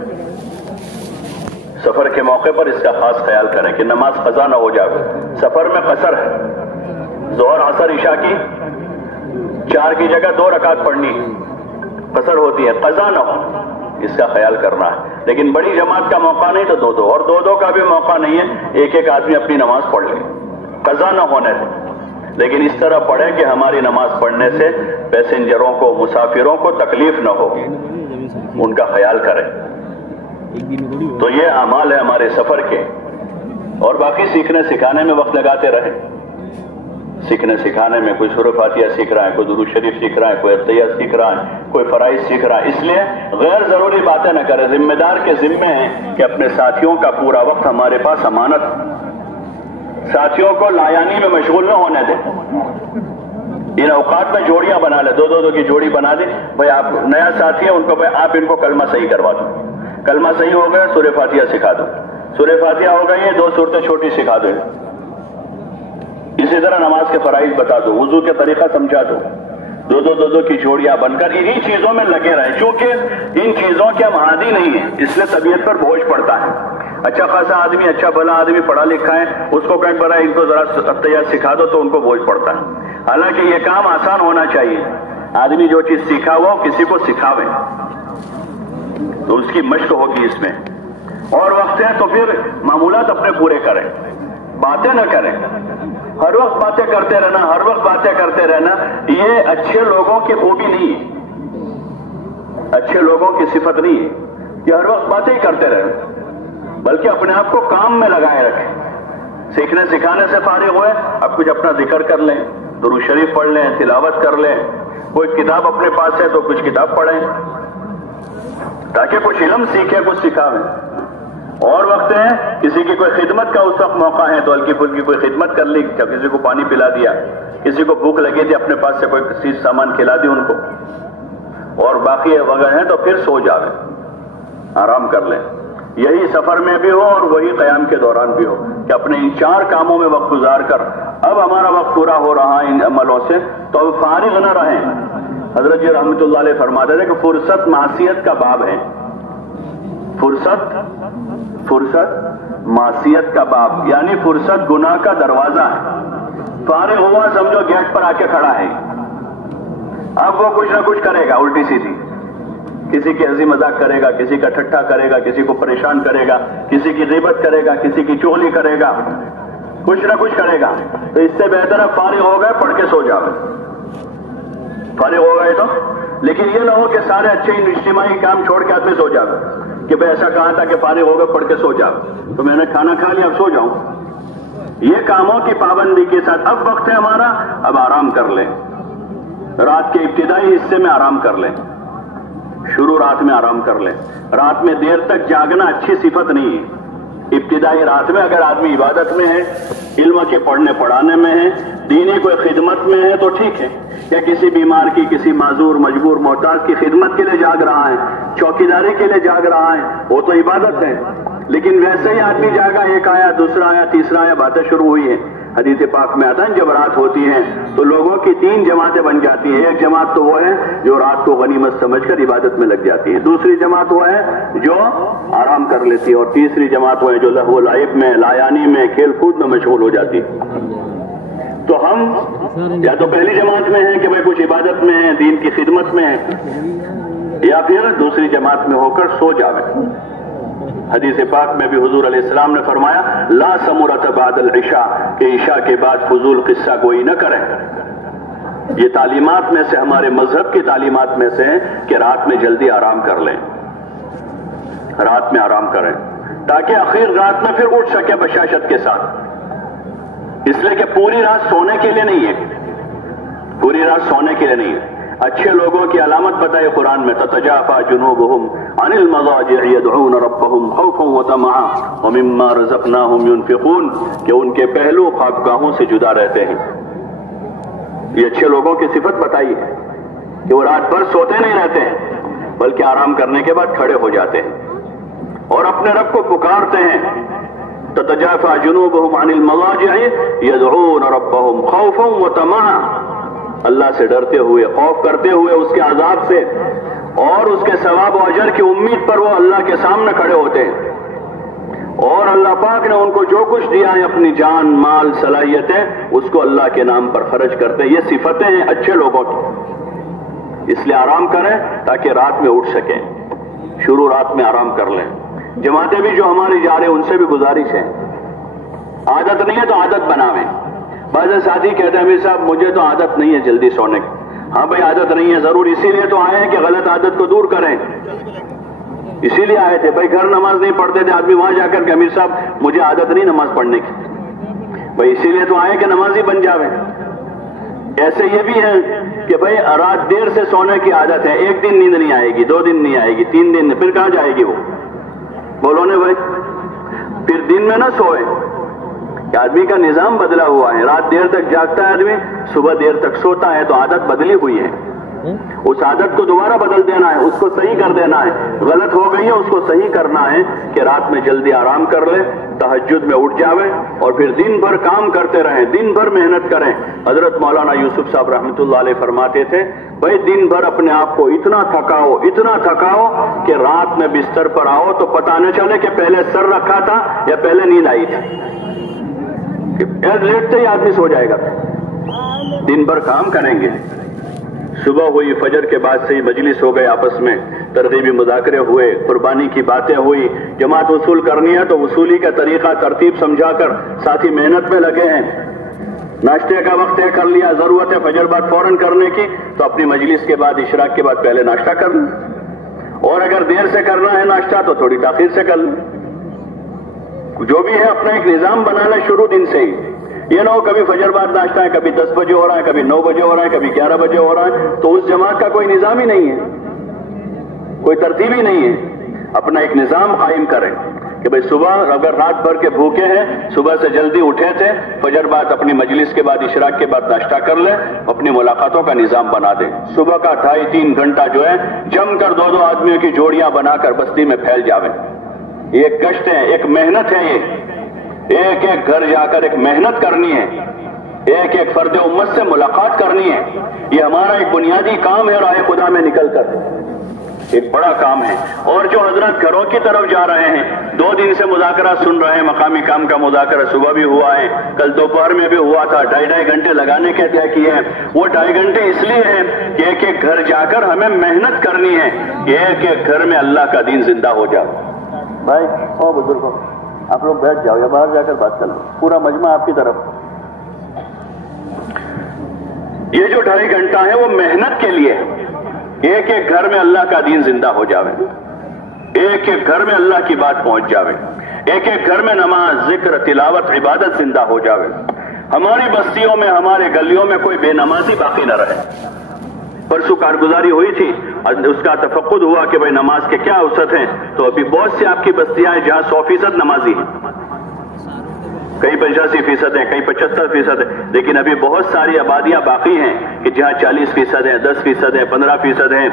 سفر کے موقع پر اس کا خاص خیال کریں کہ نماز قضا نہ ہو جائے. سفر میں قصر ہے، ظہر عصر عشاء کی 4 کی جگہ 2 رکعت پڑھنی قصر ہوتی ہے، قضا نہ ہو، اس کا خیال کرنا ہے. لیکن بڑی جماعت کا موقع نہیں تو 2 اور 2 کا بھی موقع نہیں ہے، ایک آدمی اپنی نماز پڑھ لے، قضا نہ ہونے سے. لیکن اس طرح پڑھیں کہ ہماری نماز پڑھنے سے پیسنجروں کو، مسافروں کو تکلیف نہ ہو، ان کا خیال کریں. تو یہ اعمال ہے ہمارے سفر کے. اور باقی سیکھنے سکھانے میں وقت لگاتے رہیں. سیکھنے سکھانے میں کوئی سورہ فاتحہ سیکھ رہا ہے، کوئی درود شریف سیکھ رہا ہے، کوئی عطیہ سیکھ رہا ہے، کوئی فرائض سیکھ رہا ہے. اس لیے غیر ضروری باتیں نہ کریں. ذمہ دار کے ذمے ہیں کہ اپنے ساتھیوں کا پورا وقت ہمارے پاس امانت. ساتھیوں کو لایانی میں مشغول نہ ہونے دیں. ان اوقات میں جوڑیاں بنا لیں، 2 کی جوڑی بنا دیں. بھائی آپ نیا ساتھی ہیں، ان کو بھائی آپ ان کو کلمہ صحیح کروا دو. کلمہ صحیح ہو گیا، سورہ فاتحہ سکھا دو. سورہ فاتحہ ہو گئی ہے، 2 سورتیں چھوٹی سکھا دو. اسی طرح نماز کے فرائض بتا دو، وضو کے طریقہ سمجھا دو. 2 کی جوڑیاں بن کر انہی چیزوں میں لگے رہیں. چونکہ ان چیزوں کے ہم عادی نہیں ہیں، اس لیے طبیعت پر بوجھ پڑتا ہے. اچھا خاصا آدمی، اچھا بھلا آدمی، پڑھا لکھا ہے، اس کو کہیں برا ان کو ذرا عطیہ سکھا دو تو ان کو بوجھ پڑتا ہے. حالانکہ یہ کام آسان ہونا چاہیے. آدمی جو چیز سیکھا ہوا کسی کو سکھاوے تو اس کی مشق ہوگی اس میں. اور وقت ہے تو پھر معمولات اپنے پورے کریں، باتیں نہ کریں. ہر وقت باتیں کرتے رہنا، ہر وقت باتیں کرتے رہنا، یہ اچھے لوگوں کی خوبی نہیں ہے، اچھے لوگوں کی صفت نہیں ہے کہ ہر وقت باتیں ہی کرتے رہے، بلکہ اپنے آپ کو کام میں لگائے رکھیں. سیکھنے سکھانے سے فارغ ہوئے اب کچھ اپنا ذکر کر لیں، درود شریف پڑھ لیں، تلاوت کر لیں. کوئی کتاب اپنے پاس ہے تو کچھ کتاب پڑھیں تاکہ کچھ علم سیکھیں، کچھ سکھاویں. اور وقت ہے کسی کی کوئی خدمت کا اس وقت موقع ہے تو ہلکی پھلکی کوئی خدمت کر لی. کسی کو پانی پلا دیا، کسی کو بھوک لگی تھی اپنے پاس سے کوئی چیز سامان کھلا دی ان کو. اور باقی وغیرہ ہیں تو پھر سو جاویں، آرام کر لیں. یہی سفر میں بھی ہو اور وہی قیام کے دوران بھی ہو کہ اپنے ان 4 کاموں میں وقت گزار کر اب ہمارا وقت پورا ہو رہا ہے ان عملوں سے تو اب فارغ نہ رہیں. حضرت جی رحمۃ اللہ علیہ فرماتے تھے کہ فرصت معصیت کا باب ہے، فرصت معصیت کا باب، یعنی فرصت گناہ کا دروازہ ہے۔ فارغ ہوا سمجھو گیٹ پر آ کے کھڑا ہے، اب وہ کچھ نہ کچھ کرے گا الٹی سیدھی، کسی کی ہنسی مذاق کرے گا، کسی کا ٹھٹھا کرے گا، کسی کو پریشان کرے گا، کسی کی غیبت کرے گا، کسی کی چغلی کرے گا، کچھ نہ کچھ کرے گا۔ تو اس سے بہتر ہے فارغ ہو گئے پڑھ کے سو جاؤ، فارغ ہو گئے تو۔ لیکن یہ نہ ہو کہ سارے اچھے اجتماعی کام چھوڑ کے آدمی سو جاؤ کہ بھائی ایسا کہا تھا کہ فارغ ہو گئے پڑھ کے سو جاؤ، تو میں نے کھانا کھا لیا اب سو جاؤں۔ یہ کاموں کی پابندی کے ساتھ اب وقت ہے ہمارا، اب آرام کر لیں، رات کے ابتدائی حصے میں آرام کر لیں، شروع رات میں آرام کر لیں۔ رات میں دیر تک جاگنا اچھی صفت نہیں ہے۔ ابتدائی رات میں اگر آدمی عبادت میں ہے، علم کے پڑھنے پڑھانے میں ہے، دینی کوئی خدمت میں ہے تو ٹھیک ہے، یا کسی بیمار کی، کسی معذور مجبور محتاج کی خدمت کے لیے جاگ رہا ہے، چوکیداری کے لیے جاگ رہا ہے، وہ تو عبادت ہے۔ لیکن ویسے ہی آدمی جاگا، ایک آیا، دوسرا آیا، تیسرا آیا، باتیں شروع ہوئی ہیں۔ حدیث پاک میں آتا ہے جب رات ہوتی ہے تو لوگوں کی 3 جماعتیں بن جاتی ہیں۔ ایک جماعت تو وہ ہے جو رات کو غنیمت سمجھ کر عبادت میں لگ جاتی ہے، دوسری جماعت وہ ہے جو آرام کر لیتی ہے، اور تیسری جماعت وہ ہے جو لہو و لعب میں، لایانی میں، کھیل کود میں مشغول ہو جاتی ہے۔ تو ہم یا تو پہلی جماعت میں ہیں کہ بھائی کچھ عبادت میں ہیں، دین کی خدمت میں ہیں، یا پھر دوسری جماعت میں ہو کر سو جاویں۔ حدیث پاک میں بھی حضور علیہ السلام نے فرمایا لا سمرۃ بعد العشاء، کہ عشاء کے بعد فضول قصہ گوئی نہ کریں۔ یہ تعلیمات میں سے، ہمارے مذہب کی تعلیمات میں سے ہے کہ رات میں جلدی آرام کر لیں، رات میں آرام کریں تاکہ آخر رات میں پھر اٹھ سکے بشاشت کے ساتھ۔ اس لیے کہ پوری رات سونے کے لیے نہیں ہے، پوری رات سونے کے لیے نہیں ہے۔ اچھے لوگوں کی علامت بتائے قرآن میں تتجافى جنوبهم عن المضاجع يدعون ربهم خوفا وطمعا ومما رزقناهم ينفقون، کہ ان کے پہلو خوابگاہوں سے جدا رہتے ہیں۔ یہ اچھے لوگوں کی صفت بتائی ہے کہ وہ رات بھر سوتے نہیں رہتے ہیں، بلکہ آرام کرنے کے بعد کھڑے ہو جاتے ہیں اور اپنے رب کو پکارتے ہیں۔ تتجافى جنوبهم عن المضاجع يدعون ربهم خوفا وطمعا، اللہ سے ڈرتے ہوئے، خوف کرتے ہوئے اس کے عذاب سے اور اس کے ثواب و اجر کی امید پر وہ اللہ کے سامنے کھڑے ہوتے ہیں، اور اللہ پاک نے ان کو جو کچھ دیا ہے اپنی جان، مال، صلاحیتیں، اس کو اللہ کے نام پر خرچ کرتے ہیں۔ یہ صفتیں ہیں اچھے لوگوں کی۔ اس لیے آرام کریں تاکہ رات میں اٹھ سکیں، شروع رات میں آرام کر لیں۔ جماعتیں بھی جو ہماری جا رہے ہیں ان سے بھی گزارش ہے، عادت نہیں ہے تو عادت بناویں۔ بعض ساتھی کہتے ہیں امیر صاحب مجھے تو عادت نہیں ہے جلدی سونے کی۔ ہاں بھائی عادت نہیں ہے ضرور، اسی لیے تو آئے ہیں کہ غلط عادت کو دور کریں، اسی لیے آئے تھے۔ بھائی گھر نماز نہیں پڑھتے تھے آدمی، وہاں جا کر کہ امیر صاحب مجھے عادت نہیں نماز پڑھنے کی، بھائی اسی لیے تو آئے کہ نمازی بن جاویں۔ ایسے یہ بھی ہے کہ بھائی رات دیر سے سونے کی عادت ہے، ایک دن نیند نہیں آئے گی، 2 دن نہیں آئے گی، 3 دن، پھر کہاں جائے گی وہ؟ بولو نا بھائی، پھر دن میں نہ سوئے۔ کہ آدمی کا نظام بدلا ہوا ہے، رات دیر تک جاگتا ہے آدمی، صبح دیر تک سوتا ہے، تو عادت بدلی ہوئی ہے۔ اس عادت کو دوبارہ بدل دینا ہے، اس کو صحیح کر دینا ہے۔ غلط ہو گئی ہے اس کو صحیح کرنا ہے کہ رات میں جلدی آرام کر لے، تہجد میں اٹھ جاوے اور پھر دن بھر کام کرتے رہیں، دن بھر محنت کریں۔ حضرت مولانا یوسف صاحب رحمۃ اللہ علیہ فرماتے تھے بھائی دن بھر اپنے آپ کو اتنا تھکاؤ، اتنا تھکاؤ کہ رات میں بستر پر آؤ تو پتہ نہ چلے کہ پہلے سر رکھا تھا یا پہلے نیند آئی تھی، لیٹتے ہی آدمی سو جائے گا۔ دن بھر کام کریں گے، صبح ہوئی، فجر کے بعد سے ہی مجلس ہو گئے، آپس میں ترغیبی مذاکرے ہوئے، قربانی کی باتیں ہوئی، جماعت وصول کرنی ہے تو وصولی کا طریقہ ترتیب سمجھا کر ساتھی محنت میں لگے ہیں۔ ناشتے کا وقت طے کر لیا، ضرورت ہے فجر بعد فوراً کرنے کی تو اپنی مجلس کے بعد، اشراق کے بعد پہلے ناشتہ کر لیں، اور اگر دیر سے کرنا ہے ناشتہ تو تھوڑی تاخیر سے کر لیں۔ جو بھی ہے اپنا ایک نظام بنا لیں شروع دن سے ہی، یہ نہ ہو کبھی فجر بعد ناشتہ ہے، کبھی 10 بجے ہو رہا ہے، کبھی 9 بجے ہو رہا ہے، کبھی 11 بجے ہو رہا ہے، تو اس جماعت کا کوئی نظام ہی نہیں ہے، کوئی ترتیب ہی نہیں ہے۔ اپنا ایک نظام قائم کریں کہ بھئی صبح اگر رات بھر کے بھوکے ہیں، صبح سے جلدی اٹھے تھے، فجر بعد اپنی مجلس کے بعد، اشراق کے بعد ناشتہ کر لیں، اپنی ملاقاتوں کا نظام بنا دیں۔ صبح کا 2.5-3 گھنٹہ جو ہے جم کر 2-2 آدمیوں کی جوڑیاں بنا کر بستی میں پھیل جاویں۔ یہ ایک گشت ہے، ایک محنت ہے، یہ ایک ایک گھر جا کر ایک محنت کرنی ہے، ایک ایک فرد امت سے ملاقات کریں۔ گزارنی ہے. یہ ہمارا ایک بنیادی کام ہے راہ خدا میں نکل کر ایک بڑا کام ہے. اور جو حضرات گھروں کی طرف جا رہے ہیں 2 دن سے مذاکرہ سن رہے ہیں, مقامی کام کا مذاکرہ صبح بھی ہوا ہے, کل دوپہر میں بھی ہوا تھا. 2.5 گھنٹے لگانے کے طے کیے ہیں. وہ 2.5 گھنٹے اس لیے ہیں کہ ایک ایک گھر جا کر ہمیں محنت کرنی ہے کہ ایک ایک گھر میں اللہ کا دین زندہ ہو جائے. بھائی او بزرگوں, آپ لوگ بیٹھ جاؤ یا باہر جا کر بات کر لو, پورا مجمع آپ کی طرف. یہ جو 2.5 گھنٹہ ہے وہ محنت کے لیے, ایک ایک گھر میں اللہ کا دین زندہ ہو جاوے, ایک ایک گھر میں اللہ کی بات پہنچ جاوے, ایک ایک گھر میں نماز, ذکر, تلاوت, عبادت زندہ ہو جاوے. ہماری بستیوں میں, ہمارے گلیوں میں کوئی بے نمازی باقی نہ رہے. پرسوں کارگزاری ہوئی تھی, اس کا تفقد ہوا کہ بھائی نماز کے کیا اوسط ہیں, تو ابھی بہت سی آپ کی بستیاں ہیں جہاں 100% نمازی ہیں, کئی 85% ہیں, کئی 75% ہیں, لیکن ابھی بہت ساری آبادیاں باقی ہیں کہ جہاں 40% ہیں, 10% ہیں, 15% ہیں.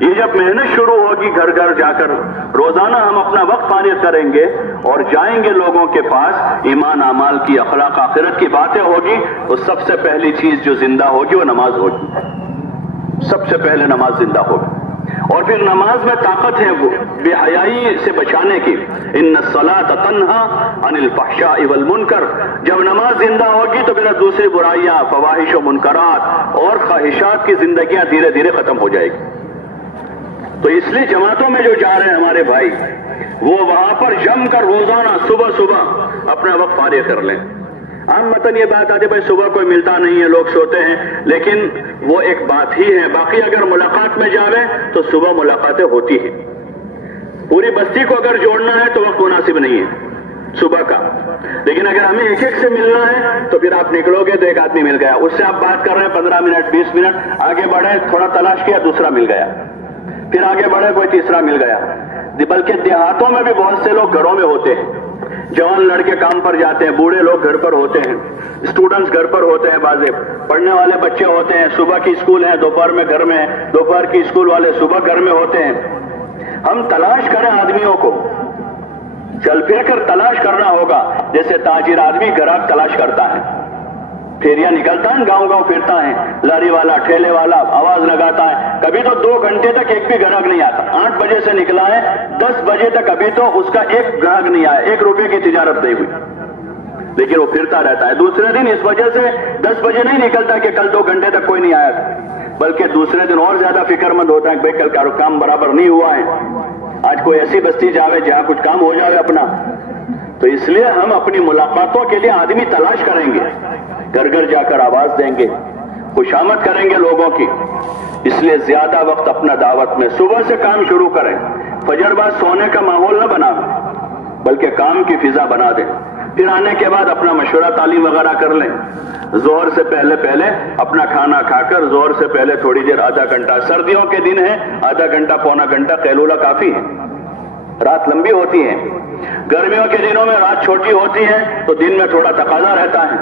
یہ جب محنت شروع ہوگی گھر گھر جا کر, روزانہ ہم اپنا وقت فارغ کریں گے اور جائیں گے لوگوں کے پاس, ایمان اعمال کی, اخلاق آخرت کی باتیں ہوگی, تو سب سے پہلی چیز جو زندہ ہوگی وہ نماز ہوگی. سب سے پہلے نماز زندہ ہوگی. اور پھر نماز میں طاقت ہے وہ بے حیائی سے بچانے کی. ان الصلاۃ تنہا عن الفحشاء والمنکر. جب نماز زندہ ہوگی تو پھر دوسری برائیاں, فواحش و منکرات اور خواہشات کی زندگیاں دھیرے دھیرے ختم ہو جائے گی. تو اس لیے جماعتوں میں جو جا رہے ہیں ہمارے بھائی, وہ وہاں پر جم کر روزانہ صبح صبح اپنا وقت فارغ کر لیں. عام متن یہ بات آتی ہے بھائی صبح کوئی ملتا نہیں ہے, لوگ سوتے ہیں, لیکن وہ ایک بات ہی ہے. باقی اگر ملاقات میں جاویں تو صبح ملاقاتیں ہوتی ہیں. پوری بستی کو اگر جوڑنا ہے تو وقت مناسب نہیں ہے صبح کا, لیکن اگر ہمیں ایک ایک سے ملنا ہے تو پھر آپ نکلو گے تو ایک آدمی مل گیا, اس سے آپ بات کر رہے ہیں 15 منٹ 20 منٹ, آگے بڑھے, تھوڑا تلاش کیا, دوسرا مل گیا, پھر آگے بڑھے, کوئی تیسرا مل گیا. بلکہ دیہاتوں میں بھی بہت سے لوگ گھروں میں ہوتے ہیں, جوان لڑکے کام پر جاتے ہیں, بوڑھے لوگ گھر پر ہوتے ہیں, اسٹوڈنٹس گھر پر ہوتے ہیں, بازے پڑھنے والے بچے ہوتے ہیں, صبح کی اسکول ہے, دوپہر میں گھر میں, دوپہر کی اسکول والے صبح گھر میں ہوتے ہیں. ہم تلاش کریں آدمیوں کو, چل پھر کر تلاش کرنا ہوگا, جیسے تاجر آدمی گراہک تلاش کرتا ہے, پھیریاں نکلتا ہے, گاؤں گاؤں پھرتا ہے, لاری والا, ٹھیلے والا آواز لگاتا ہے. کبھی تو 2 گھنٹے تک ایک بھی گراہک نہیں آتا. 8 بجے سے نکلا ہے, 10 بجے تک ابھی تو اس کا ایک گراہک نہیں آیا, 1 روپے کی تجارت نہیں ہوئی, لیکن وہ پھرتا رہتا ہے. دوسرے دن اس وجہ سے 10 بجے نہیں نکلتا کہ کل 2 گھنٹے تک کوئی نہیں آیا تھا, بلکہ دوسرے دن اور زیادہ فکر مند ہوتا ہے کہ بھائی کل کام برابر نہیں ہوا ہے, آج کوئی ایسی بستی جاوے جہاں کچھ کام ہو جائے اپنا. تو اس لیے ہم اپنی ملاقاتوں کے لیے آدمی تلاش کریں گے, گھر گھر جا کر آواز دیں گے, خوشامد کریں گے لوگوں کی. اس لیے زیادہ وقت اپنا دعوت میں, صبح سے کام شروع کریں, فجر بعد سونے کا ماحول نہ بنائیں, بلکہ کام کی فضا بنا دیں. پھر آنے کے بعد اپنا مشورہ تعلیم وغیرہ کر لیں. ظہر سے پہلے اپنا کھانا کھا کر, ظہر سے پہلے تھوڑی دیر, آدھا گھنٹہ, سردیوں کے دن ہے آدھا گھنٹہ پونا گھنٹہ قیلولہ کافی ہے, رات لمبی ہوتی ہے. گرمیوں کے دنوں میں رات چھوٹی ہوتی ہے تو دن میں تھوڑا تقاضا رہتا ہے,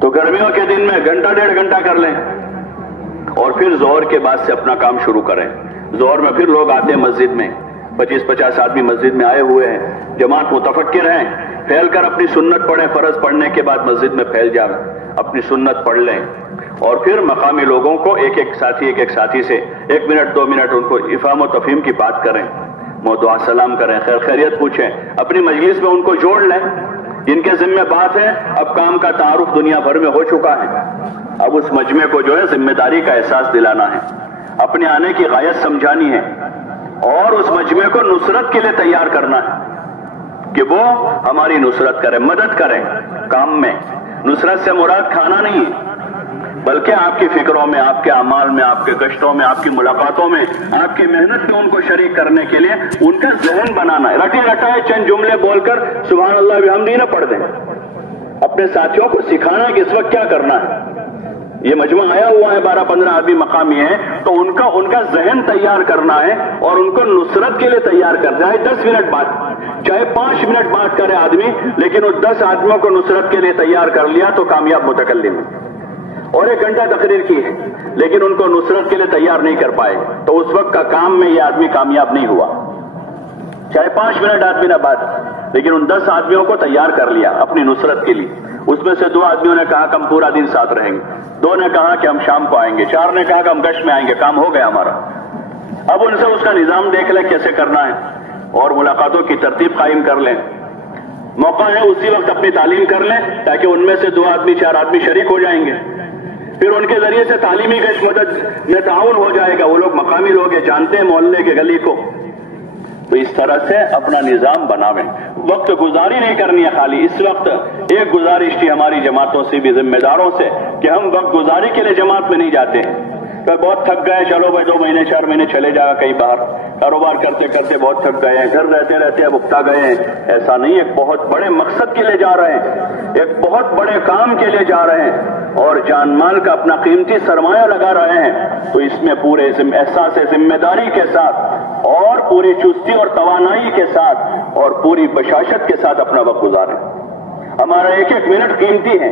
تو گرمیوں کے دن میں گھنٹہ 1.5 گھنٹہ کر لیں. اور پھر ظہر کے بعد سے اپنا کام شروع کریں. ظہر میں پھر لوگ آتے ہیں مسجد میں, 25-50 آدمی مسجد میں آئے ہوئے ہیں, جماعت متفکر ہیں, پھیل کر اپنی سنت پڑھیں, فرض پڑھنے کے بعد مسجد میں پھیل جائیں, اپنی سنت پڑھ لیں. اور پھر مقامی لوگوں کو ایک ایک ساتھی سے 1 منٹ 2 منٹ ان کو افہام و تفہیم کی بات کریں, دعا سلام کریں, خیر خیریت پوچھیں, اپنی مجلس میں ان کو جوڑ لیں. جن کے ذمہ بات ہے, اب کام کا تعارف دنیا بھر میں ہو چکا ہے, اب اس مجمع کو جو ہے ذمہ داری کا احساس دلانا ہے, اپنے آنے کی غایت سمجھانی ہے, اور اس مجمع کو نصرت کے لیے تیار کرنا ہے کہ وہ ہماری نصرت کرے, مدد کریں کام میں. نصرت سے مراد کھانا نہیں ہے, بلکہ آپ کی فکروں میں, آپ کے اعمال میں, آپ کے گشتوں میں, آپ کی ملاقاتوں میں, آپ کی محنت میں ان کو شریک کرنے کے لیے ان کا ذہن بنانا ہے. رٹے رٹائے چند جملے بول کر سبحان اللہ بحمدہ نہ پڑھ دیں, اپنے ساتھیوں کو سکھانا ہے کہ اس وقت کیا کرنا ہے. یہ مجمع آیا ہوا ہے, 12-15 آدمی مقامی ہیں, تو ان کا ذہن تیار کرنا ہے اور ان کو نصرت کے لیے تیار کرنا ہے. 10 منٹ بات, چاہے 5 منٹ بات کرے آدمی, لیکن اس 10 آدمیوں کو نصرت کے لیے تیار کر لیا تو کامیاب متکلم ہے. اور 1 گھنٹہ تقریر کی ہے, لیکن ان کو نصرت کے لیے تیار نہیں کر پائے, تو اس وقت کا کام میں یہ آدمی کامیاب نہیں ہوا. چاہے 5 منٹ آدمی نہ بات, لیکن ان 10 آدمیوں کو تیار کر لیا اپنی نصرت کے لیے. اس میں سے 2 آدمیوں نے کہا کہ ہم پورا دن ساتھ رہیں گے, 2 نے کہا کہ ہم شام کو آئیں گے, 4 نے کہا کہ ہم گشت میں آئیں گے. کام ہو گیا ہمارا. اب ان سے اس کا نظام دیکھ لیں کیسے کرنا ہے اور ملاقاتوں کی ترتیب قائم کر لیں. موقع ہے اسی وقت اپنی تعلیم کر لیں تاکہ ان میں سے 2 آدمی 4 آدمی شریک ہو جائیں گے. پھر ان کے ذریعے سے تعلیمی گشت مدد میں تعاون ہو جائے گا. وہ لوگ مقامی لوگ ہیں, جانتے ہیں محلے کے گلی کو. تو اس طرح سے اپنا نظام بناویں. وقت گزاری نہیں کرنی ہے خالی. اس وقت ایک گزارش تھی ہماری جماعتوں سے بھی, ذمہ داروں سے, کہ ہم وقت گزاری کے لیے جماعت میں نہیں جاتے ہیں. کہ بہت تھک گئے, چلو بھائی 2 مہینے 4 مہینے چلے جائے گا کہیں باہر, کاروبار کرتے کرتے بہت تھک گئے ہیں, گھر رہتے رہتے اب اکتا گئے ہیں. ایسا نہیں, ایک بہت بڑے مقصد کے لیے جا رہے ہیں, ایک بہت بڑے کام کے لیے جا رہے ہیں اور جان مال کا اپنا قیمتی سرمایہ لگا رہے ہیں. تو اس میں پورے احساس ذمہ داری کے ساتھ اور پوری چستی اور توانائی کے ساتھ اور پوری بشاشت کے ساتھ اپنا وقت گزاریں. ہمارا ایک ایک منٹ قیمتی ہے,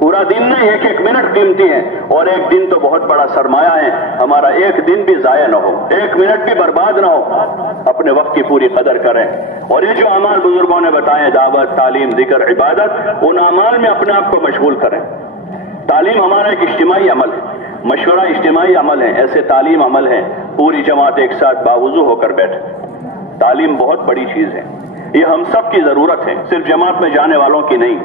پورا دن نہیں, ایک ایک منٹ قیمتی ہے. اور ایک دن تو بہت بڑا سرمایہ ہے. ہمارا ایک دن بھی ضائع نہ ہو, ایک منٹ بھی برباد نہ ہو. اپنے وقت کی پوری قدر کریں. اور یہ جو اعمال بزرگوں نے بتائے, دعوت, تعلیم, ذکر, عبادت, ان اعمال میں اپنے آپ کو مشغول کریں. تعلیم ہمارا ایک اجتماعی عمل ہے, مشورہ اجتماعی عمل ہے. ایسے تعلیم عمل ہے پوری جماعت ایک ساتھ باوضو ہو کر بیٹھے. تعلیم بہت بڑی چیز ہے, یہ ہم سب کی ضرورت ہے, صرف جماعت میں جانے والوں کی نہیں.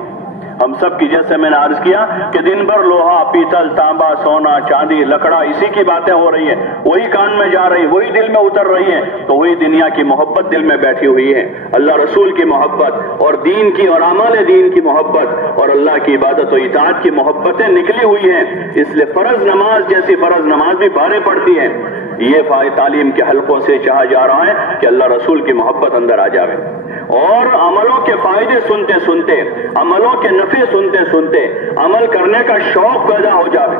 ہم سب کی, جیسے میں نے عرض کیا کہ دن بھر لوہا, پیتل, تانبا, سونا, چاندی, لکڑا, اسی کی باتیں ہو رہی ہیں, وہی کان میں جا رہی, وہی دل میں اتر رہی ہیں. تو وہی دنیا کی محبت دل میں بیٹھی ہوئی ہے. اللہ رسول کی محبت اور دین کی اور اعمال دین کی محبت اور اللہ کی عبادت و اطاعت کی محبتیں نکلی ہوئی ہیں. اس لیے فرض نماز جیسی فرض نماز بھی بھاری پڑتی ہے. یہ تعلیم کے حلقوں سے چاہا جا رہا ہے کہ اللہ رسول کی محبت اندر آ جاوے اور عملوں کے فائدے سنتے سنتے, عملوں کے نفع سنتے سنتے عمل کرنے کا شوق پیدا ہو جاوے.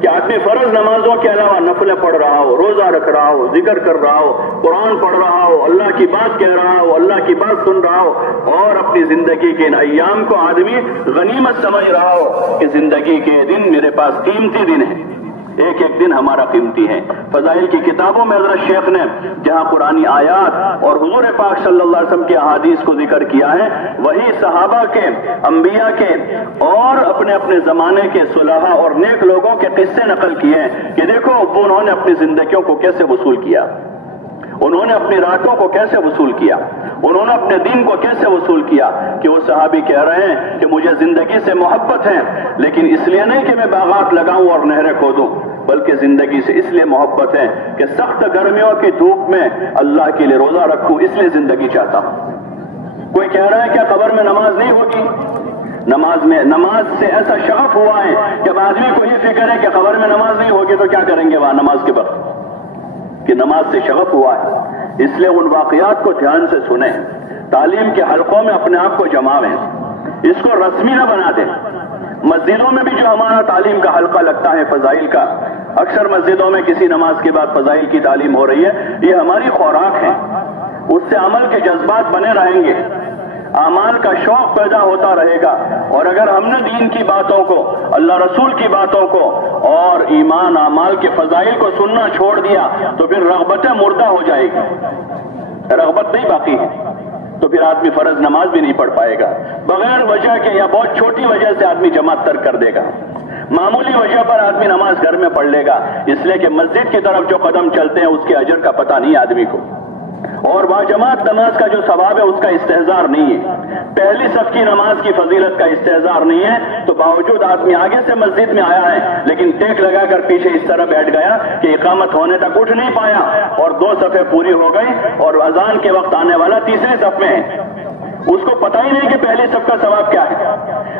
کہ آدمی فرض نمازوں کے علاوہ نفلیں پڑھ رہا ہو, روزہ رکھ رہا ہو, ذکر کر رہا ہو, قرآن پڑھ رہا ہو, اللہ کی بات کہہ رہا ہو, اللہ کی بات سن رہا ہو اور اپنی زندگی کے ان ایام کو آدمی غنیمت سمجھ رہا ہو کہ زندگی کے دن میرے پاس قیمتی دن ہے, ایک ایک دن ہمارا قیمتی ہے. فضائل کی کتابوں میں حضرت شیخ نے جہاں قرآنی آیات اور حضور پاک صلی اللہ علیہ وسلم کی احادیث کو ذکر کیا ہے, وہی صحابہ کے, انبیاء کے اور اپنے اپنے زمانے کے صلحاء اور نیک لوگوں کے قصے نقل کیے ہیں کہ دیکھو انہوں نے اپنی زندگیوں کو کیسے وصول کیا, انہوں نے اپنی راتوں کو کیسے وصول کیا, انہوں نے اپنے دین کو کیسے وصول کیا. کہ وہ صحابی کہہ رہے ہیں کہ مجھے زندگی سے محبت ہے, لیکن اس لیے نہیں کہ میں باغات لگاؤں اور نہریں کھودوں, بلکہ زندگی سے اس لیے محبت ہے کہ سخت گرمیوں کی دھوپ میں اللہ کے لیے روزہ رکھوں, اس لیے زندگی چاہتا ہوں. کوئی کہہ رہا ہے کہ قبر میں نماز نہیں ہوگی. نماز سے ایسا شغف ہوا ہے کہ آدمی کو یہ فکر ہے کہ قبر میں نماز نہیں ہوگی تو کیا کریں گے وہاں نماز کے وقت, کہ نماز سے شغف ہوا ہے. اس لیے ان واقعات کو دھیان سے سنیں, تعلیم کے حلقوں میں اپنے آپ کو جماویں, اس کو رسمی نہ بنا دیں. مسجدوں میں بھی جو ہمارا تعلیم کا حلقہ لگتا ہے فضائل کا, اکثر مسجدوں میں کسی نماز کے بعد فضائل کی تعلیم ہو رہی ہے, یہ ہماری خوراک ہے. اس سے عمل کے جذبات بنے رہیں گے, اعمال کا شوق پیدا ہوتا رہے گا. اور اگر ہم نے دین کی باتوں کو, اللہ رسول کی باتوں کو اور ایمان اعمال کے فضائل کو سننا چھوڑ دیا تو پھر رغبتیں مردہ ہو جائے گی, رغبت نہیں باقی ہے. تو پھر آدمی فرض نماز بھی نہیں پڑھ پائے گا. بغیر وجہ کے یا بہت چھوٹی وجہ سے آدمی جماعت ترک کر دے گا, معمولی وجہ پر آدمی نماز گھر میں پڑھ لے گا, اس لیے کہ مسجد کی طرف جو قدم چلتے ہیں اس کے اجر کا پتہ نہیں آدمی کو, اور باجماعت نماز کا جو ثواب ہے اس کا استحضار نہیں ہے. پہلی صف کی نماز کی فضیلت کا استحضار نہیں ہے, تو باوجود آدمی آگے سے مسجد میں آیا ہے لیکن ٹیک لگا کر پیچھے اس طرح بیٹھ گیا کہ اقامت ہونے تک اٹھ نہیں پایا اور 2 صفیں پوری ہو گئی اور اذان کے وقت آنے والا تیسرے صف میں ہے. اس کو پتہ ہی نہیں کہ پہلی صف کا ثواب کیا ہے.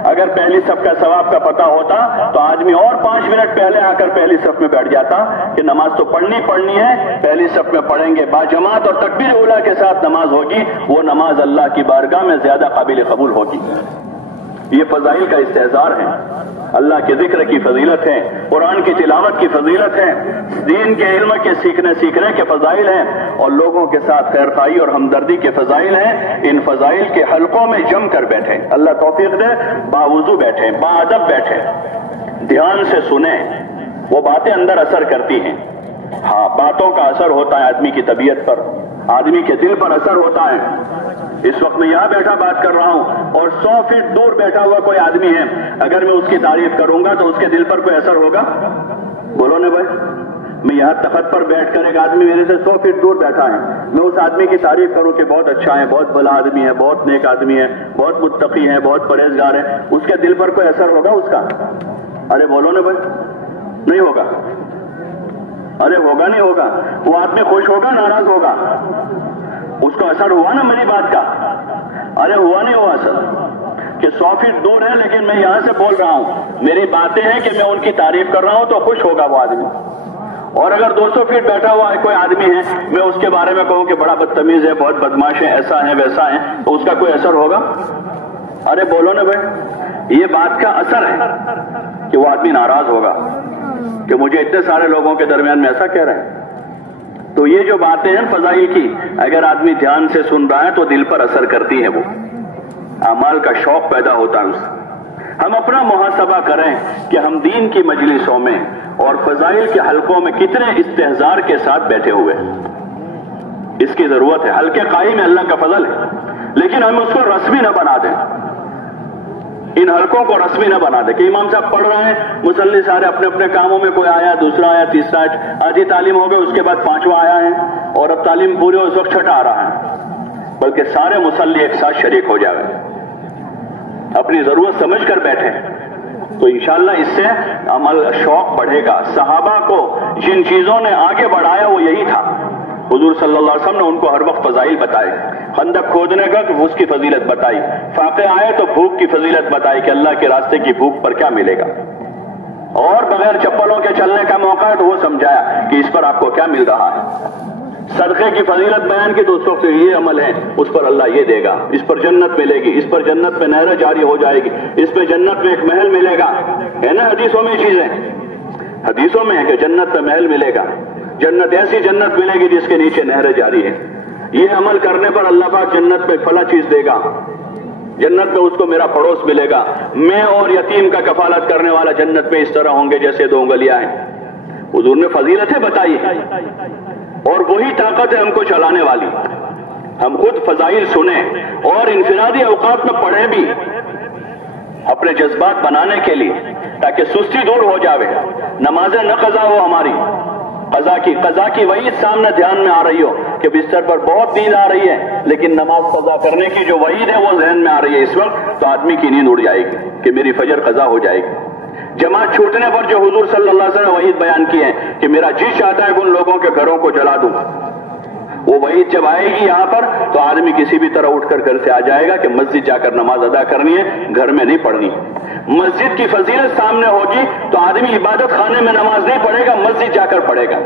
اگر پہلی صف کا ثواب کا پتہ ہوتا تو آدمی اور 5 منٹ پہلے آ کر پہلی صف میں بیٹھ جاتا کہ نماز تو پڑھنی ہے, پہلی صف میں پڑھیں گے, باجماعت اور تکبیر اولیٰ کے ساتھ نماز ہوگی, وہ نماز اللہ کی بارگاہ میں زیادہ قابل قبول ہوگی. یہ فضائل کا استحضار ہے, اللہ کے ذکر کی فضیلت ہے, قرآن کی تلاوت کی فضیلت ہے, دین کے علم کے سیکھنے کے فضائل ہیں, اور لوگوں کے ساتھ خیرخواہی اور ہمدردی کے فضائل ہیں. ان فضائل کے حلقوں میں جم کر بیٹھیں, اللہ توفیق دے, باوضو بیٹھیں, باادب بیٹھیں, دھیان سے سنیں. وہ باتیں اندر اثر کرتی ہیں. ہاں, باتوں کا اثر ہوتا ہے آدمی کی طبیعت پر, آدمی کے دل پر اثر ہوتا ہے. اس وقت میں یہاں بیٹھا بات کر رہا ہوں اور 100 فیٹ دور بیٹھا ہوا کوئی آدمی ہے، اگر میں اس کی تعریف کروں گا تو اس کے دل پر کوئی اثر ہوگا؟ بولو نا بھائی، میں یہاں تخت پر بیٹھ کر ایک آدمی میرے سے 100 فیٹ دور بیٹھا ہے، میں اس آدمی کی تعریف کروں کہ بہت اچھا ہے، بہت بھلا آدمی ہے، بہت نیک آدمی ہے، بہت متقی ہے، بہت پرہیزگار ہے، اس کے دل پر کوئی اثر ہوگا اس کا؟ ارے بولو نا بھائی، نہیں ہوگا۔ ارے ہوگا نہیں ہوگا؟ وہ آدمی خوش ہوگا ناراض ہوگا؟ اس کو اثر ہوا نا میری بات کا؟ ارے ہوا نہیں ہوا اثر؟ کہ 100 فیٹ دور ہے لیکن میں یہاں سے بول رہا ہوں، میری باتیں ہیں کہ میں ان کی تعریف کر رہا ہوں تو خوش ہوگا وہ آدمی۔ اور اگر 200 فیٹ بیٹھا ہوا ہے کوئی آدمی ہے، میں اس کے بارے میں کہوں کہ بڑا بدتمیز ہے، بہت بدماش ہے، ایسا ہے ویسا ہے، تو اس کا کوئی اثر ہوگا؟ ارے بولو نا بھائی، یہ بات کا اثر ہے کہ وہ آدمی ناراض ہوگا کہ مجھے اتنے سارے لوگوں کے درمیان میں ایسا کہہ رہے ہیں۔ تو یہ جو باتیں ہیں فضائل کی، اگر آدمی دھیان سے سن رہا ہے تو دل پر اثر کرتی ہے، وہ اعمال کا شوق پیدا ہوتا ہے اسے۔ ہم اپنا محاسبہ کریں کہ ہم دین کی مجلسوں میں اور فضائل کے حلقوں میں کتنے استحضار کے ساتھ بیٹھے ہوئے ہیں۔ اس کی ضرورت ہے، حلقے قائم ہے، اللہ کا فضل ہے، لیکن ہم اس کو رسمی نہ بنا دیں، ان حلقوں کو رسمی نہ بنا دیں کہ امام صاحب پڑھ رہے ہیں، مصلی سارے اپنے اپنے کاموں میں، کوئی آیا، دوسرا آیا، تیسرا آیا، آدھی تعلیم ہو گئی، اس کے بعد 5واں آیا ہے اور اب تعلیم پوری ہو، اس وقت 6ٹھا آ رہا ہے، بلکہ سارے مصلی ایک ساتھ شریک ہو جائے، اپنی ضرورت سمجھ کر بیٹھے، تو انشاءاللہ اس سے عمل شوق بڑھے گا۔ صحابہ کو جن چیزوں نے آگے بڑھایا وہ یہی تھا، حضور صلی اللہ علیہ وسلم نے ان کو ہر وقت فضائل بتائے، خندق کھودنے کا تو اس کی فضیلت بتائی، فاقے آئے تو بھوک کی فضیلت بتائی کہ اللہ کے راستے کی بھوک پر کیا ملے گا، اور بغیر چپلوں کے چلنے کا موقع ہے تو وہ سمجھایا کہ اس پر آپ کو کیا مل رہا ہے، صدقے کی فضیلت بیان کی تو اس وقت یہ عمل ہے، اس پر اللہ یہ دے گا، اس پر جنت ملے گی، اس پر جنت میں نہر جاری ہو جائے گی، اس پہ جنت میں ایک محل ملے گا، ہے نا حدیثوں میں چیزیں، حدیثوں میں ہے کہ جنت میں محل ملے گا، جنت ایسی جنت ملے گی جس کے نیچے نہر جاری ہے، یہ عمل کرنے پر اللہ پاک جنت میں فلاں چیز دے گا، جنت میں اس کو میرا پڑوس ملے گا، میں اور یتیم کا کفالت کرنے والا جنت میں اس طرح ہوں گے جیسے 2 انگلیاں ہیں۔ حضور نے فضیلتیں بتائی اور وہی طاقت ہے ہم کو چلانے والی، ہم خود فضائل سنیں اور انفرادی اوقات میں پڑھیں بھی اپنے جذبات بنانے کے لیے، تاکہ سستی دور ہو جاوے، نمازیں نہ قضا ہو ہماری، قضا کی وعید سامنے دھیان میں آ رہی ہو کہ بستر پر بہت نیند آ رہی ہے، لیکن نماز قضا کرنے کی جو وعید ہے وہ ذہن میں آ رہی ہے اس وقت، تو آدمی کی نیند اڑ جائے گی کہ میری فجر قضا ہو جائے گی۔ جماعت چھوٹنے پر جو حضور صلی اللہ علیہ وسلم نے وعید بیان کی ہے کہ میرا جی چاہتا ہے کہ ان لوگوں کے گھروں کو جلا دوں، وہ وعید جب آئے گی یہاں پر تو آدمی کسی بھی طرح اٹھ کر گھر سے آ جائے گا کہ مسجد جا کر نماز ادا کرنی ہے، گھر میں نہیں پڑھنی۔ مسجد کی فضیلت سامنے ہوگی تو آدمی عبادت خانے میں نماز نہیں پڑھے گا، مسجد جا کر پڑھے گا،